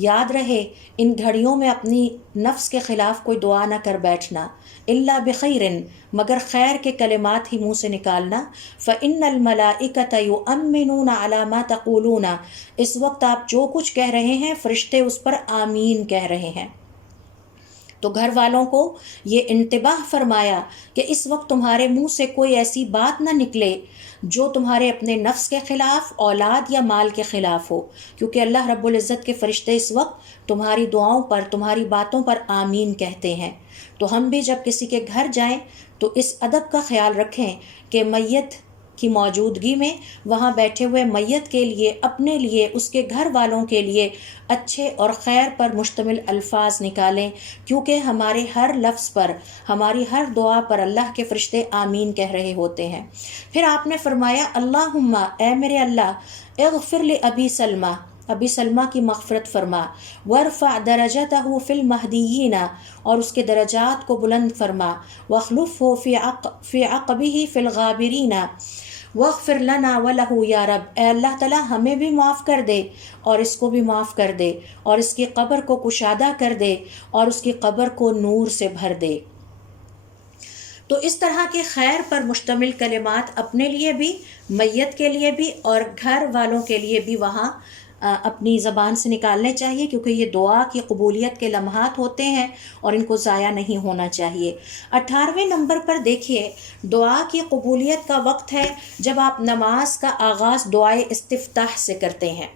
یاد رہے ان گھڑیوں میں اپنی نفس کے خلاف کوئی دعا نہ کر بیٹھنا، الا بخیر، مگر خیر کے کلمات ہی منہ سے نکالنا۔ فإن الملائکۃ یؤمنون علی ما تقولون، اس وقت آپ جو کچھ کہہ رہے ہیں فرشتے اس پر آمین کہہ رہے ہیں۔ تو گھر والوں کو یہ انتباہ فرمایا کہ اس وقت تمہارے منہ سے کوئی ایسی بات نہ نکلے جو تمہارے اپنے نفس کے خلاف، اولاد یا مال کے خلاف ہو، کیونکہ اللہ رب العزت کے فرشتے اس وقت تمہاری دعاؤں پر، تمہاری باتوں پر آمین کہتے ہیں۔ تو ہم بھی جب کسی کے گھر جائیں تو اس ادب کا خیال رکھیں کہ میت کی موجودگی میں وہاں بیٹھے ہوئے میت کے لیے، اپنے لیے، اس کے گھر والوں کے لیے اچھے اور خیر پر مشتمل الفاظ نکالیں، کیونکہ ہمارے ہر لفظ پر، ہماری ہر دعا پر اللہ کے فرشتے آمین کہہ رہے ہوتے ہیں۔ پھر آپ نے فرمایا اللہم، اے میرے اللہ، اغفر لأبی سلمہ، ابی سلمہ کی مغفرت فرما، وارفع درجتہ فی المہدیین، اور اس کے درجات کو بلند فرما، واخلفہ فی عقبہ فی الغابرین، واغفر لنا ولہ یا رب، اے اللہ تعالیٰ ہمیں بھی معاف کر دے اور اس کو بھی معاف کر دے، اور اس کی قبر کو کشادہ کر دے اور اس کی قبر کو نور سے بھر دے۔ تو اس طرح کے خیر پر مشتمل کلمات اپنے لیے بھی، میت کے لیے بھی اور گھر والوں کے لیے بھی وہاں اپنی زبان سے نکالنے چاہیے، کیونکہ یہ دعا کی قبولیت کے لمحات ہوتے ہیں اور ان کو ضائع نہیں ہونا چاہیے۔ 18ویں نمبر پر دیکھیے دعا کی قبولیت کا وقت ہے جب آپ نماز کا آغاز دعائے استفتاح سے کرتے ہیں،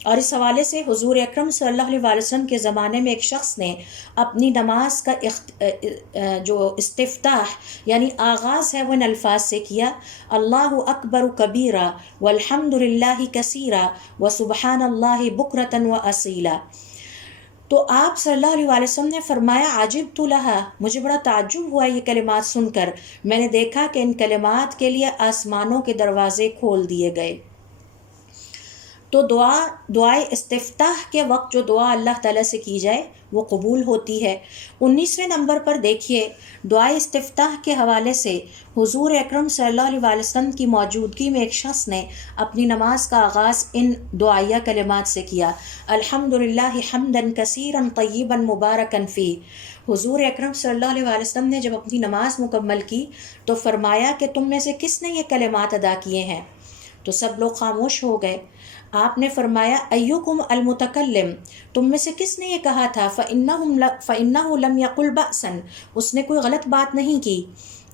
اور اس حوالے سے حضور اکرم صلی اللہ علیہ وسلم کے زمانے میں ایک شخص نے اپنی نماز کا جو استفتاح یعنی آغاز ہے وہ ان الفاظ سے کیا، اللہ اکبر کبیرا والحمد للہ کثیرا وسبحان اللہ بکرۃ واصیلا۔ تو آپ صلی اللہ علیہ وسلم نے فرمایا عجبت لہا، مجھے بڑا تعجب ہوا یہ کلمات سن کر، میں نے دیکھا کہ ان کلمات کے لیے آسمانوں کے دروازے کھول دیے گئے۔ تو دعائے استفتاح کے وقت جو دعا اللہ تعالیٰ سے کی جائے وہ قبول ہوتی ہے۔ 19ویں نمبر پر دیکھیے، دعائے استفتاح کے حوالے سے حضور اکرم صلی اللہ علیہ وسلم کی موجودگی میں ایک شخص نے اپنی نماز کا آغاز ان دعائیہ کلمات سے کیا: الحمدللہ حمدن کثیرا طیبا مبارکا فیہ۔ حضور اکرم صلی اللہ علیہ وسلم نے جب اپنی نماز مکمل کی تو فرمایا کہ تم میں سے کس نے یہ کلمات ادا کیے ہیں؟ تو سب لوگ خاموش ہو گئے۔ آپ نے فرمایا ایکم المتکلم، تم میں سے کس نے یہ کہا تھا؟ فإنہ لم یقل بأسا، اس نے کوئی غلط بات نہیں کی۔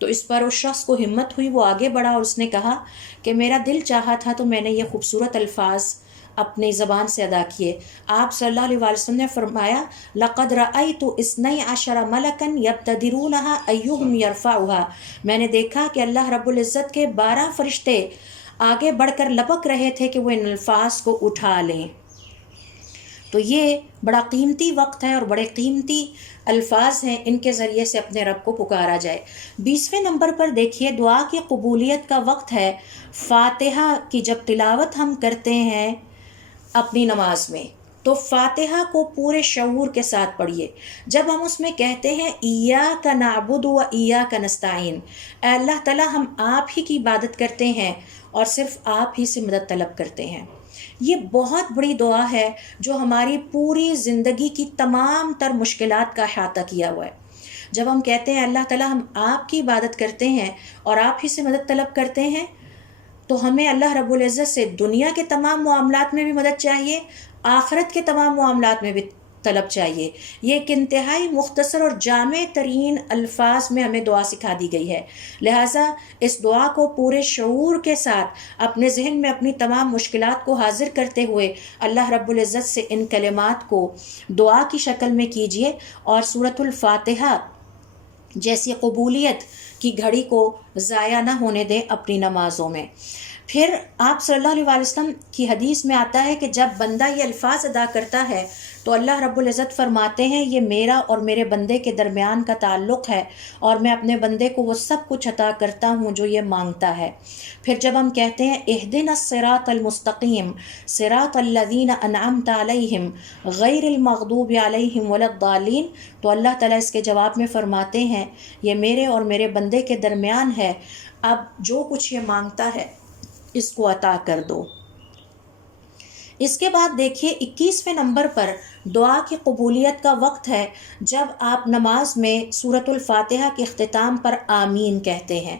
تو اس پر اس شخص کو ہمت ہوئی، وہ آگے بڑھا اور اس نے کہا کہ میرا دل چاہا تھا تو میں نے یہ خوبصورت الفاظ اپنی زبان سے ادا کیے۔ آپ صلی اللہ علیہ وسلم نے فرمایا لقد رأیت 12 ملکا یبتدرونها ایہم یرفعها، میں نے دیکھا کہ اللہ رب العزت کے 12 فرشتے آگے بڑھ کر لپک رہے تھے کہ وہ ان الفاظ کو اٹھا لیں۔ تو یہ بڑا قیمتی وقت ہے اور بڑے قیمتی الفاظ ہیں، ان کے ذریعے سے اپنے رب کو پکارا جائے۔ 20ویں نمبر پر دیکھیے، دعا کی قبولیت کا وقت ہے فاتحہ کی جب تلاوت ہم کرتے ہیں اپنی نماز میں تو فاتحہ کو پورے شعور کے ساتھ پڑھیے۔ جب ہم اس میں کہتے ہیں ایاک نعبد و ایاک نستعین، اے اللہ تعالیٰ ہم آپ ہی کی عبادت کرتے ہیں اور صرف آپ ہی سے مدد طلب کرتے ہیں، یہ بہت بڑی دعا ہے جو ہماری پوری زندگی کی تمام تر مشکلات کا احاطہ کیا ہوا ہے۔ جب ہم کہتے ہیں اللہ تعالیٰ ہم آپ کی عبادت کرتے ہیں اور آپ ہی سے مدد طلب کرتے ہیں، تو ہمیں اللہ رب العزت سے دنیا کے تمام معاملات میں بھی مدد چاہیے، آخرت کے تمام معاملات میں بھی طلب چاہیے۔ یہ ایک انتہائی مختصر اور جامع ترین الفاظ میں ہمیں دعا سکھا دی گئی ہے، لہٰذا اس دعا کو پورے شعور کے ساتھ اپنے ذہن میں اپنی تمام مشکلات کو حاضر کرتے ہوئے اللہ رب العزت سے ان کلمات کو دعا کی شکل میں کیجیے اور سورۃ الفاتحہ جیسی قبولیت کی گھڑی کو ضائع نہ ہونے دیں اپنی نمازوں میں۔ پھر آپ صلی اللہ علیہ وسلم کی حدیث میں آتا ہے کہ جب بندہ یہ الفاظ ادا کرتا ہے تو اللہ رب العزت فرماتے ہیں یہ میرا اور میرے بندے کے درمیان کا تعلق ہے اور میں اپنے بندے کو وہ سب کچھ عطا کرتا ہوں جو یہ مانگتا ہے۔ پھر جب ہم کہتے ہیں اہدنا الصراط المستقیم صراط الذین انعمت علیہم غیر المغضوب علیہم ولا الضالین، تو اللہ تعالیٰ اس کے جواب میں فرماتے ہیں یہ میرے اور میرے بندے کے درمیان ہے، اب جو کچھ یہ مانگتا ہے اس کو عطا کر دو۔ اس کے بعد دیکھیے 21ویں نمبر پر دعا کی قبولیت کا وقت ہے جب آپ نماز میں سورۃ الفاتحہ کے اختتام پر آمین کہتے ہیں۔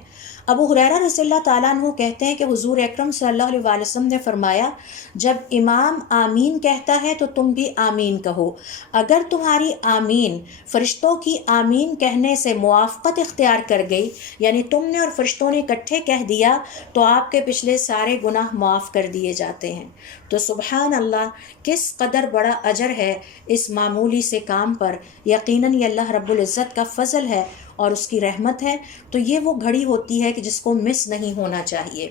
ابو ہریرہ رضی اللہ تعالیٰ عنہ کہتے ہیں کہ حضور اکرم صلی اللہ علیہ وسلم نے فرمایا جب امام آمین کہتا ہے تو تم بھی آمین کہو، اگر تمہاری آمین فرشتوں کی آمین کہنے سے موافقت اختیار کر گئی، یعنی تم نے اور فرشتوں نے اکٹھے کہہ دیا، تو آپ کے پچھلے سارے گناہ معاف کر دیے جاتے ہیں۔ تو سبحان اللہ، کس قدر بڑا اجر ہے اس معمولی سے کام پر، یقیناً یہ اللہ رب العزت کا فضل ہے اور اس کی رحمت ہے۔ تو یہ وہ گھڑی ہوتی ہے کہ جس کو مس نہیں ہونا چاہیے۔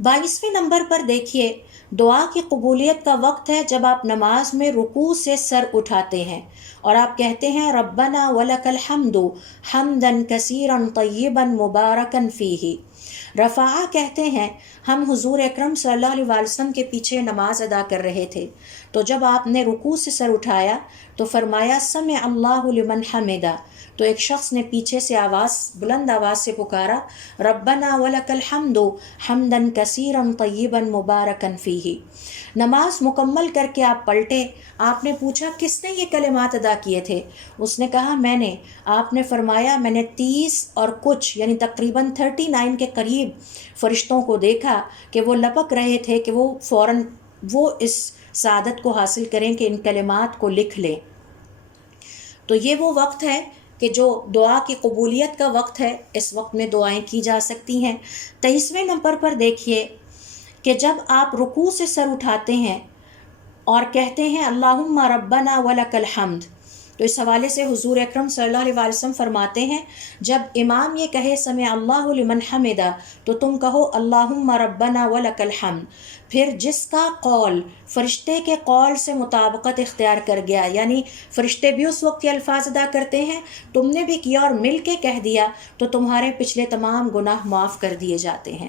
22ویں نمبر پر دیکھیے، دعا کی قبولیت کا وقت ہے جب آپ نماز میں رکوع سے سر اٹھاتے ہیں اور آپ کہتے ہیں ربنا ولک الحمد حمدا کثیرا طیبا مبارکا فیہ۔ رفعہ کہتے ہیں ہم حضور اکرم صلی اللہ علیہ وسلم کے پیچھے نماز ادا کر رہے تھے، تو جب آپ نے رکوع سے سر اٹھایا تو فرمایا سمع اللہ لمن حمدہ، تو ایک شخص نے پیچھے سے بلند آواز سے پکارا ربنا ولک الحمد حمدا کثیرا طیبا مبارکا فیہ۔ نماز مکمل کر کے آپ پلٹے، آپ نے پوچھا کس نے یہ کلمات ادا کیے تھے؟ اس نے کہا میں نے۔ آپ نے فرمایا میں نے 30 اور کچھ یعنی تقریباً 39 کے قریب فرشتوں کو دیکھا کہ وہ لپک رہے تھے کہ وہ فوراً اس سعادت کو حاصل کریں کہ ان کلمات کو لکھ لیں۔ تو یہ وہ وقت ہے کہ جو دعا کی قبولیت کا وقت ہے، اس وقت میں دعائیں کی جا سکتی ہیں۔ 23ویں نمبر پر دیکھیے کہ جب آپ رکوع سے سر اٹھاتے ہیں اور کہتے ہیں اللہم ربنا ولک الحمد، تو اس حوالے سے حضور اکرم صلی اللہ علیہ وسلم فرماتے ہیں جب امام یہ کہے سمع اللہ لمن حمدہ تو تم کہو اللہم ربنا ولک الحمد۔ پھر جس کا قول فرشتے کے قول سے مطابقت اختیار کر گیا، یعنی فرشتے بھی اس وقت یہ الفاظ ادا کرتے ہیں، تم نے بھی کیا اور مل کے کہہ دیا، تو تمہارے پچھلے تمام گناہ معاف کر دیے جاتے ہیں۔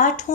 8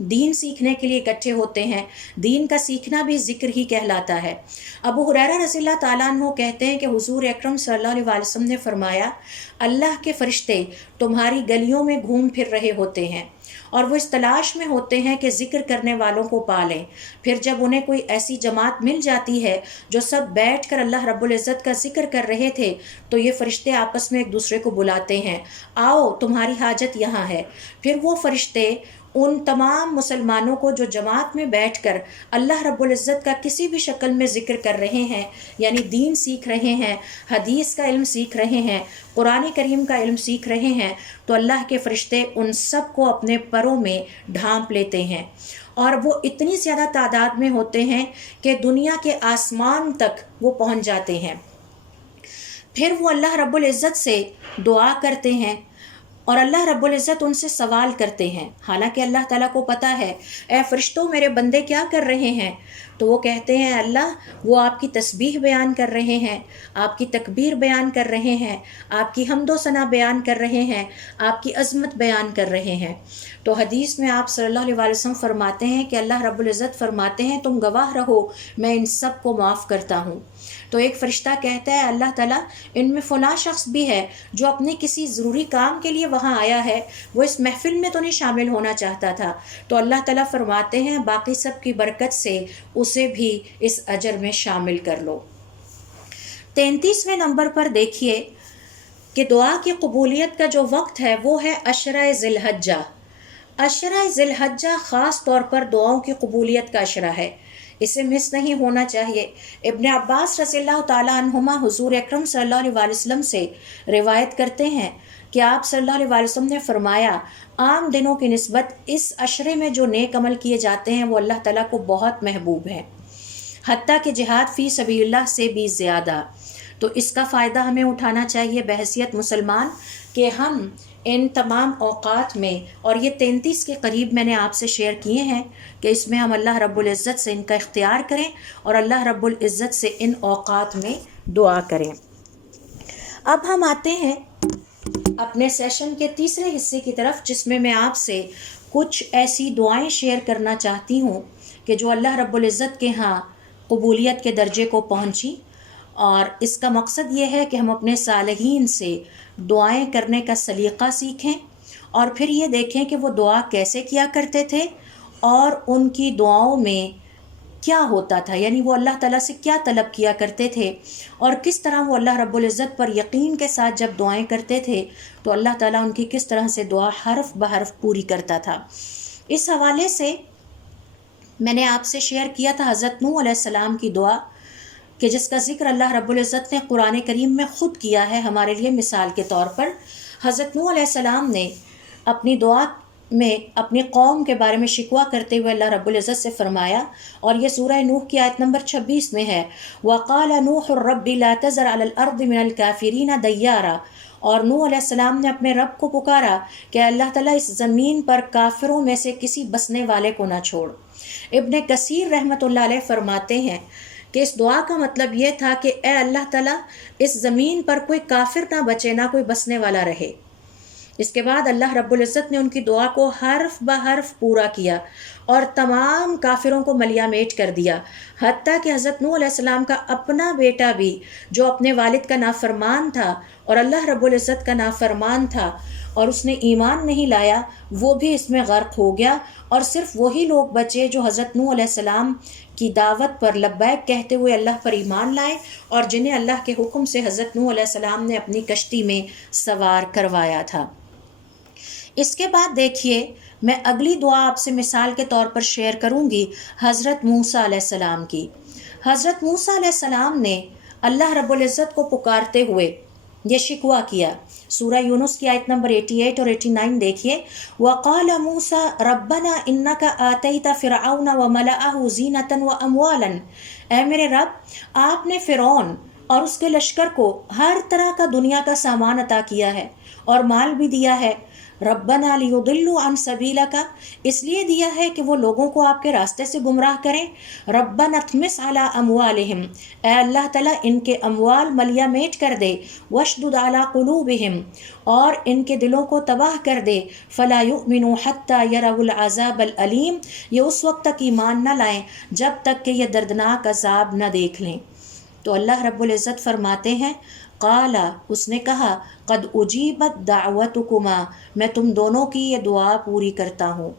دین سیکھنے کے لیے اکٹھے ہوتے ہیں۔ دین کا سیکھنا بھی ذکر ہی کہلاتا ہے۔ ابو ہریرہ رضی اللہ تعالیٰ عنہ کہتے ہیں کہ حضور اکرم صلی اللہ علیہ وسلم نے فرمایا، اللہ کے فرشتے تمہاری گلیوں میں گھوم پھر رہے ہوتے ہیں اور وہ اس تلاش میں ہوتے ہیں کہ ذکر کرنے والوں کو پالیں۔ پھر جب انہیں کوئی ایسی جماعت مل جاتی ہے جو سب بیٹھ کر اللہ رب العزت کا ذکر کر رہے تھے تو یہ فرشتے آپس میں ایک دوسرے کو بلاتے ہیں، آؤ تمہاری حاجت یہاں ہے۔ پھر وہ فرشتے ان تمام مسلمانوں کو جو جماعت میں بیٹھ کر اللہ رب العزت کا کسی بھی شکل میں ذکر کر رہے ہیں، یعنی دین سیکھ رہے ہیں، حدیث کا علم سیکھ رہے ہیں، قرآن کریم کا علم سیکھ رہے ہیں، تو اللہ کے فرشتے ان سب کو اپنے پروں میں ڈھانپ لیتے ہیں، اور وہ اتنی زیادہ تعداد میں ہوتے ہیں کہ دنیا کے آسمان تک وہ پہنچ جاتے ہیں۔ پھر وہ اللہ رب العزت سے دعا کرتے ہیں اور اللہ رب العزت ان سے سوال کرتے ہیں، حالانکہ اللہ تعالیٰ کو پتہ ہے اے فرشتوں میرے بندے کیا کر رہے ہیں، تو وہ کہتے ہیں اللہ وہ آپ کی تسبیح بیان کر رہے ہیں، آپ کی تکبیر بیان کر رہے ہیں، آپ کی حمد و ثنا بیان کر رہے ہیں، آپ کی عظمت بیان کر رہے ہیں۔ تو حدیث میں آپ صلی اللہ علیہ وسلم فرماتے ہیں کہ اللہ رب العزت فرماتے ہیں تم گواہ رہو میں ان سب کو معاف کرتا ہوں۔ تو ایک فرشتہ کہتا ہے اللہ تعالیٰ ان میں فلاں شخص بھی ہے جو اپنے کسی ضروری کام کے لیے وہاں آیا ہے، وہ اس محفل میں تو نہیں شامل ہونا چاہتا تھا، تو اللہ تعالیٰ فرماتے ہیں باقی سب کی برکت سے اسے بھی اس اجر میں شامل کر لو۔ 33ویں نمبر پر دیکھیے کہ دعا کی قبولیت کا جو وقت ہے وہ ہے عشرہ ذی الحجہ۔ عشرہ ذی الحجہ خاص طور پر دعاؤں کی قبولیت کا عشرہ ہے، اسے مس نہیں ہونا چاہیے۔ ابن عباس رضی اللہ تعالیٰ عنہما حضور اکرم صلی اللہ علیہ وسلم سے روایت کرتے ہیں کہ آپ صلی اللہ علیہ وسلم نے فرمایا عام دنوں کی نسبت اس عشرے میں جو نیک عمل کیے جاتے ہیں وہ اللہ تعالیٰ کو بہت محبوب ہیں، حتیٰ کہ جہاد فی سبیل اللہ سے بھی زیادہ۔ تو اس کا فائدہ ہمیں اٹھانا چاہیے بحیثیت مسلمان کہ ہم ان تمام اوقات میں، اور یہ 33 کے قریب میں نے آپ سے شیئر کیے ہیں، کہ اس میں ہم اللہ رب العزت سے ان کا اختیار کریں اور اللہ رب العزت سے ان اوقات میں دعا کریں۔ اب ہم آتے ہیں اپنے سیشن کے تیسرے حصے کی طرف، جس میں آپ سے کچھ ایسی دعائیں شیئر کرنا چاہتی ہوں کہ جو اللہ رب العزت کے ہاں قبولیت کے درجے کو پہنچی، اور اس کا مقصد یہ ہے کہ ہم اپنے صالحین سے دعائیں کرنے کا سلیقہ سیکھیں، اور پھر یہ دیکھیں کہ وہ دعا کیسے کیا کرتے تھے اور ان کی دعاؤں میں کیا ہوتا تھا، یعنی وہ اللہ تعالیٰ سے کیا طلب کیا کرتے تھے، اور کس طرح وہ اللہ رب العزت پر یقین کے ساتھ جب دعائیں کرتے تھے تو اللہ تعالیٰ ان کی کس طرح سے دعا حرف بحرف پوری کرتا تھا۔ اس حوالے سے میں نے آپ سے شیئر کیا تھا حضرت نوح علیہ السلام کی دعا، کہ جس کا ذکر اللہ رب العزت نے قرآن کریم میں خود کیا ہے ہمارے لیے مثال کے طور پر۔ حضرت نوح علیہ السلام نے اپنی دعا میں اپنی قوم کے بارے میں شکوہ کرتے ہوئے اللہ رب العزت سے فرمایا، اور یہ سورہ نوح کی آیت نمبر 26 میں ہے، وَقَالَ نُوحُ رَبِّ لَا تَذَرْ عَلَى الْأَرْضِ مِنَ الْكَافِرِينَ دَيَّارًا، اور نوح علیہ السلام نے اپنے رب کو پکارا کہ اللہ تعالیٰ اس زمین پر کافروں میں سے کسی بسنے والے کو نہ چھوڑ۔ ابن کثیر رحمۃ اللہ علیہ فرماتے ہیں کہ اس دعا کا مطلب یہ تھا کہ اے اللہ تعالیٰ اس زمین پر کوئی کافر نہ بچے، نہ کوئی بسنے والا رہے۔ اس کے بعد اللہ رب العزت نے ان کی دعا کو حرف بحرف پورا کیا اور تمام کافروں کو ملیا میٹ کر دیا، حتیٰ کہ حضرت نوح علیہ السلام کا اپنا بیٹا بھی جو اپنے والد کا نافرمان تھا اور اللہ رب العزت کا نافرمان تھا اور اس نے ایمان نہیں لایا، وہ بھی اس میں غرق ہو گیا، اور صرف وہی لوگ بچے جو حضرت نوح علیہ السلام کی دعوت پر لبیک کہتے ہوئے اللہ پر ایمان لائے اور جنہیں اللہ کے حکم سے حضرت نوح علیہ السلام نے اپنی کشتی میں سوار کروایا تھا۔ اس کے بعد دیکھیے میں اگلی دعا آپ سے مثال کے طور پر شیئر کروں گی حضرت موسیٰ علیہ السلام کی۔ حضرت موسیٰ علیہ السلام نے اللہ رب العزت کو پکارتے ہوئے یہ شکوہ کیا۔ سورہ یونس کی آیت نمبر 88 اور 89 دیکھیے، وَقَالَ مُوسَىٰ رَبَّنَا إِنَّكَ آتَيْتَ فِرْعَوْنَ وَمَلَأَهُ زِينَةً وَأَمْوَالًا، اے میرے رب آپ نے فرعون اور اس کے لشکر کو ہر طرح کا دنیا کا سامان عطا کیا ہے اور مال بھی دیا ہے۔ ربنا لیضلوا عن سبیلک، اس لیے دیا ہے کہ وہ لوگوں کو آپ کے راستے سے گمراہ کریں۔ ربنا اطمس علی اموالہم، اے اللہ تعالیٰ ان کے اموال ملیا میٹ کر دے۔ واشدد علی قلوبہم، اور ان کے دلوں کو تباہ کر دے۔ فلا یؤمنوا حتی یروا العذاب العلیم، یہ اس وقت تک ایمان نہ لائیں جب تک کہ یہ دردناک عذاب نہ دیکھ لیں۔ تو اللہ رب العزت فرماتے ہیں قالا، اس نے کہا قد اجیبت دعوتکما، میں تم دونوں کی یہ دعا پوری کرتا ہوں۔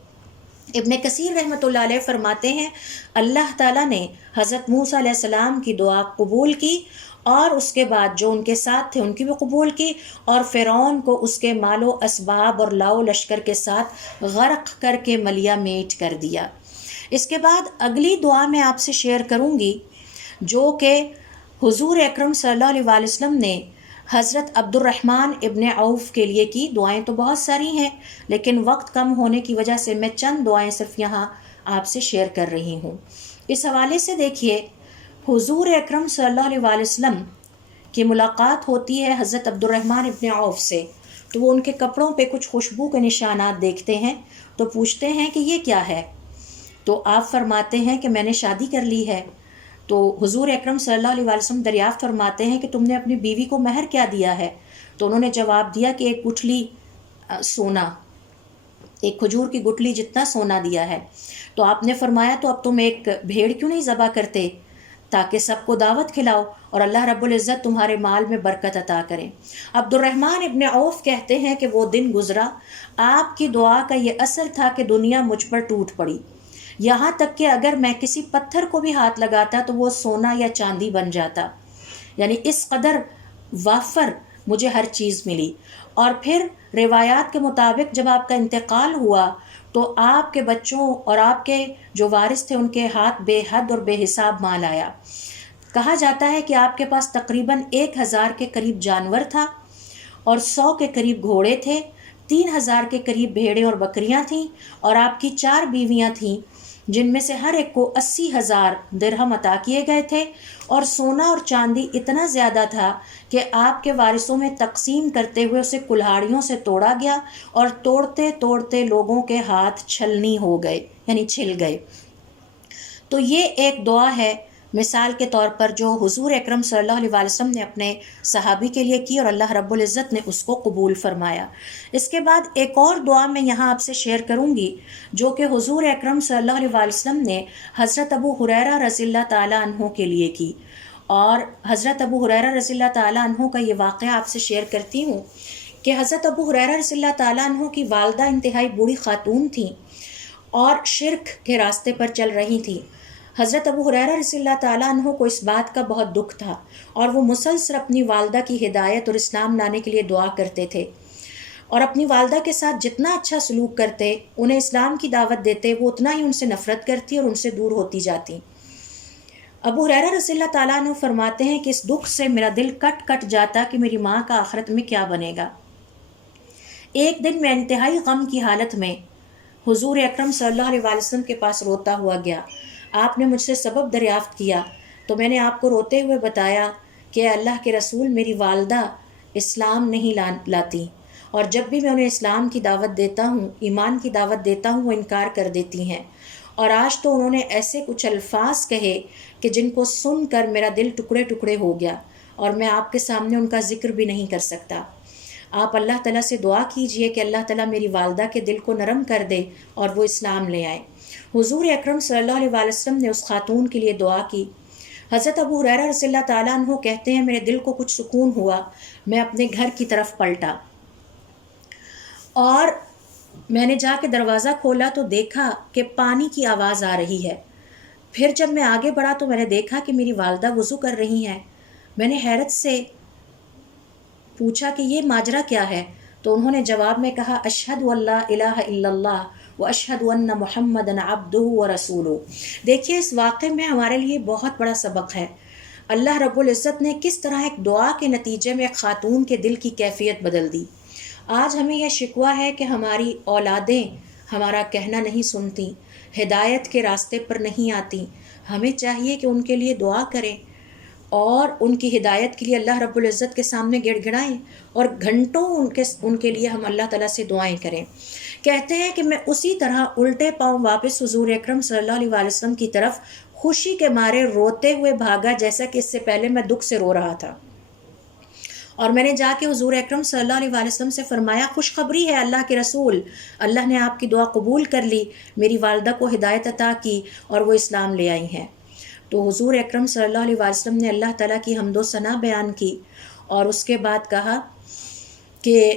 ابن کثیر رحمۃ اللہ علیہ فرماتے ہیں اللہ تعالیٰ نے حضرت موسیٰ علیہ السلام کی دعا قبول کی، اور اس کے بعد جو ان کے ساتھ تھے ان کی بھی قبول کی، اور فرعون کو اس کے مال و اسباب اور لاؤ لشکر کے ساتھ غرق کر کے ملیا میٹ کر دیا۔ اس کے بعد اگلی دعا میں آپ سے شیئر کروں گی جو کہ حضور اکرم صلی اللہ علیہ وآلہ وسلم نے حضرت عبد الرحمن ابن عوف کے لیے کی۔ دعائیں تو بہت ساری ہیں لیکن وقت کم ہونے کی وجہ سے میں چند دعائیں صرف یہاں آپ سے شیئر کر رہی ہوں۔ اس حوالے سے دیکھیے، حضور اکرم صلی اللہ علیہ وآلہ وسلم کی ملاقات ہوتی ہے حضرت عبد الرحمن ابن عوف سے، تو وہ ان کے کپڑوں پہ کچھ خوشبو کے نشانات دیکھتے ہیں تو پوچھتے ہیں کہ یہ کیا ہے؟ تو آپ فرماتے ہیں کہ میں نے شادی کر لی ہے۔ تو حضور اکرم صلی اللہ علیہ وآلہ وسلم دریافت فرماتے ہیں کہ تم نے اپنی بیوی کو مہر کیا دیا ہے؟ تو انہوں نے جواب دیا کہ ایک گٹھلی سونا، ایک کھجور کی گٹھلی جتنا سونا دیا ہے۔ تو آپ نے فرمایا تو اب تم ایک بھیڑ کیوں نہیں ذبح کرتے تاکہ سب کو دعوت کھلاؤ اور اللہ رب العزت تمہارے مال میں برکت عطا کریں۔ عبد الرحمن ابن عوف کہتے ہیں کہ وہ دن گزرا، آپ کی دعا کا یہ اثر تھا کہ دنیا مجھ پر ٹوٹ پڑی، یہاں تک کہ اگر میں کسی پتھر کو بھی ہاتھ لگاتا تو وہ سونا یا چاندی بن جاتا، یعنی اس قدر وافر مجھے ہر چیز ملی۔ اور پھر روایات کے مطابق جب آپ کا انتقال ہوا تو آپ کے بچوں اور آپ کے جو وارث تھے ان کے ہاتھ بے حد اور بے حساب مال آیا۔ کہا جاتا ہے کہ آپ کے پاس تقریباً 1000 کے قریب جانور تھا اور 100 کے قریب گھوڑے تھے، 3000 کے قریب بھیڑیں اور بکریاں تھیں، اور آپ کی 4 بیویاں تھیں جن میں سے ہر ایک کو 80,000 درہم عطا کیے گئے تھے، اور سونا اور چاندی اتنا زیادہ تھا کہ آپ کے وارثوں میں تقسیم کرتے ہوئے اسے کلہاڑیوں سے توڑا گیا، اور توڑتے توڑتے لوگوں کے ہاتھ چھلنی ہو گئے، یعنی چھل گئے۔ تو یہ ایک دعا ہے مثال کے طور پر جو حضور اکرم صلی اللہ علیہ وآلہ وسلم نے اپنے صحابی کے لیے کی اور اللہ رب العزت نے اس کو قبول فرمایا۔ اس کے بعد ایک اور دعا میں یہاں آپ سے شیئر کروں گی جو کہ حضور اکرم صلی اللہ علیہ وآلہ وسلم نے حضرت ابو ہریرہ رضی اللہ تعالیٰ عنہ کے لیے کی، اور حضرت ابو ہریرہ رضی اللہ تعالیٰ عنہ کا یہ واقعہ آپ سے شیئر کرتی ہوں کہ حضرت ابو ہریرہ رضی اللہ تعالیٰ عنہ کی والدہ انتہائی بوڑھی خاتون تھیں اور شرک کے راستے پر چل رہی تھیں۔ حضرت ابو ہریرہ رضی اللہ تعالیٰ عنہ کو اس بات کا بہت دکھ تھا اور وہ مسلسل اپنی والدہ کی ہدایت اور اسلام لانے کے لیے دعا کرتے تھے، اور اپنی والدہ کے ساتھ جتنا اچھا سلوک کرتے، انہیں اسلام کی دعوت دیتے، وہ اتنا ہی ان سے نفرت کرتی اور ان سے دور ہوتی جاتی۔ ابو ہریرہ رضی اللہ تعالیٰ عنہ فرماتے ہیں کہ اس دکھ سے میرا دل کٹ کٹ جاتا کہ میری ماں کا آخرت میں کیا بنے گا۔ ایک دن میں انتہائی غم کی حالت میں حضور اکرم صلی اللہ علیہ وآلہ وسلم کے پاس روتا ہوا گیا۔ آپ نے مجھ سے سبب دریافت کیا تو میں نے آپ کو روتے ہوئے بتایا کہ اللہ کے رسول، میری والدہ اسلام نہیں لاتی، اور جب بھی میں انہیں اسلام کی دعوت دیتا ہوں، ایمان کی دعوت دیتا ہوں، وہ انکار کر دیتی ہیں، اور آج تو انہوں نے ایسے کچھ الفاظ کہے کہ جن کو سن کر میرا دل ٹکڑے ٹکڑے ہو گیا، اور میں آپ کے سامنے ان کا ذکر بھی نہیں کر سکتا۔ آپ اللہ تعالیٰ سے دعا کیجئے کہ اللہ تعالیٰ میری والدہ کے دل کو نرم کر دے اور وہ اسلام لے آئے۔ حضور اکرم صلی اللہ علیہ وآلہ وسلم نے اس خاتون کے لیے دعا کی۔ حضرت ابو ہریرہ رضی اللہ تعالیٰ عنہ کہتے ہیں میرے دل کو کچھ سکون ہوا، میں اپنے گھر کی طرف پلٹا اور میں نے جا کے دروازہ کھولا تو دیکھا کہ پانی کی آواز آ رہی ہے۔ پھر جب میں آگے بڑھا تو میں نے دیکھا کہ میری والدہ وضو کر رہی ہیں۔ میں نے حیرت سے پوچھا کہ یہ ماجرا کیا ہے؟ تو انہوں نے جواب میں کہا اشہد ان لا الہ الا اللہ واشہد ان محمدًا عبدہ ورسولہ۔ دیکھیے اس واقعے میں ہمارے لیے بہت بڑا سبق ہے۔ اللہ رب العزت نے کس طرح ایک دعا کے نتیجے میں ایک خاتون کے دل کی کیفیت بدل دی۔ آج ہمیں یہ شکوہ ہے کہ ہماری اولادیں ہمارا کہنا نہیں سنتی، ہدایت کے راستے پر نہیں آتی۔ ہمیں چاہیے کہ ان کے لیے دعا کریں، اور ان کی ہدایت کے لیے اللہ رب العزت کے سامنے گڑ گڑائیں اور گھنٹوں ان کے لیے ہم اللہ تعالیٰ سے دعائیں کریں۔ کہتے ہیں کہ میں اسی طرح الٹے پاؤں واپس حضور اکرم صلی اللہ علیہ وسلم کی طرف خوشی کے مارے روتے ہوئے بھاگا، جیسا کہ اس سے پہلے میں دکھ سے رو رہا تھا۔ اور میں نے جا کے حضور اکرم صلی اللہ علیہ وسلم سے فرمایا، خوشخبری ہے اللہ کے رسول، اللہ نے آپ کی دعا قبول کر لی، میری والدہ کو ہدایت عطا کی اور وہ اسلام لے آئی ہیں۔ تو حضور اکرم صلی اللہ علیہ وسلم نے اللہ تعالیٰ کی حمد و ثنا بیان کی، اور اس کے بعد کہا کہ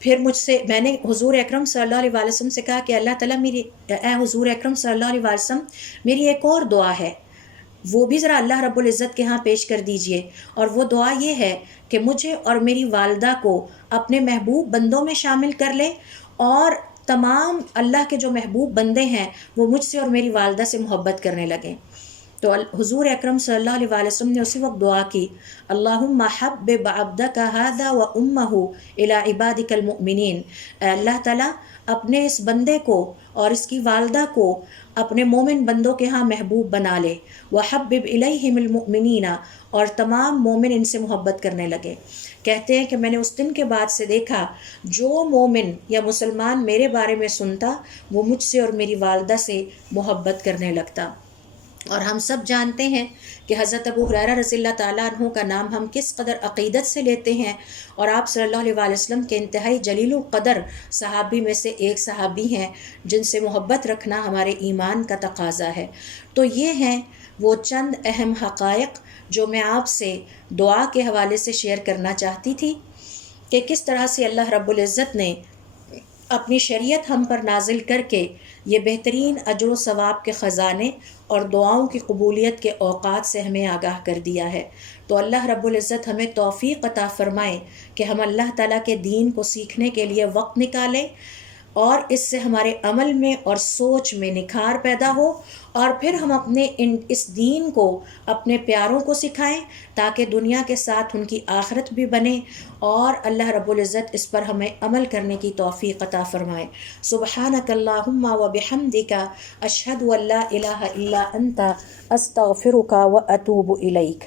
پھر میں نے حضور اکرم صلی اللہ علیہ وسلم سے کہا کہ اللہ تعالیٰ اے حضور اکرم صلی اللہ علیہ وسلم، میری ایک اور دعا ہے، وہ بھی ذرا اللہ رب العزت کے ہاں پیش کر دیجئے۔ اور وہ دعا یہ ہے کہ مجھے اور میری والدہ کو اپنے محبوب بندوں میں شامل کر لے، اور تمام اللہ کے جو محبوب بندے ہیں وہ مجھ سے اور میری والدہ سے محبت کرنے لگیں۔ تو حضور اکرم صلی اللہ علیہ وسلم نے اسی وقت دعا کی، اللہم حبب عبدک ھذا و امہ الی عبادک المؤمنین، اے اللہ تعالیٰ اپنے اس بندے کو اور اس کی والدہ کو اپنے مومن بندوں کے ہاں محبوب بنا لے، وحبب الیہم المؤمنین، اور تمام مومن ان سے محبت کرنے لگے۔ کہتے ہیں کہ میں نے اس دن کے بعد سے دیکھا جو مومن یا مسلمان میرے بارے میں سنتا وہ مجھ سے اور میری والدہ سے محبت کرنے لگتا۔ اور ہم سب جانتے ہیں کہ حضرت ابو ہریرہ رضی اللہ تعالیٰ عنہ کا نام ہم کس قدر عقیدت سے لیتے ہیں، اور آپ صلی اللہ علیہ وسلم کے انتہائی جلیل القدر صحابی میں سے ایک صحابی ہیں جن سے محبت رکھنا ہمارے ایمان کا تقاضا ہے۔ تو یہ ہیں وہ چند اہم حقائق جو میں آپ سے دعا کے حوالے سے شیئر کرنا چاہتی تھی، کہ کس طرح سے اللہ رب العزت نے اپنی شریعت ہم پر نازل کر کے یہ بہترین اجر و ثواب کے خزانے اور دعاؤں کی قبولیت کے اوقات سے ہمیں آگاہ کر دیا ہے۔ تو اللہ رب العزت ہمیں توفیق عطا فرمائے کہ ہم اللہ تعالیٰ کے دین کو سیکھنے کے لیے وقت نکالیں، اور اس سے ہمارے عمل میں اور سوچ میں نکھار پیدا ہو، اور پھر ہم اپنے اس دین کو اپنے پیاروں کو سکھائیں تاکہ دنیا کے ساتھ ان کی آخرت بھی بنے، اور اللہ رب العزت اس پر ہمیں عمل کرنے کی توفیق عطا فرمائے۔ سبحانک اللہم و بحمدک، اشہد ان لا الہ الا انت، استغفرک و اتوب الیک۔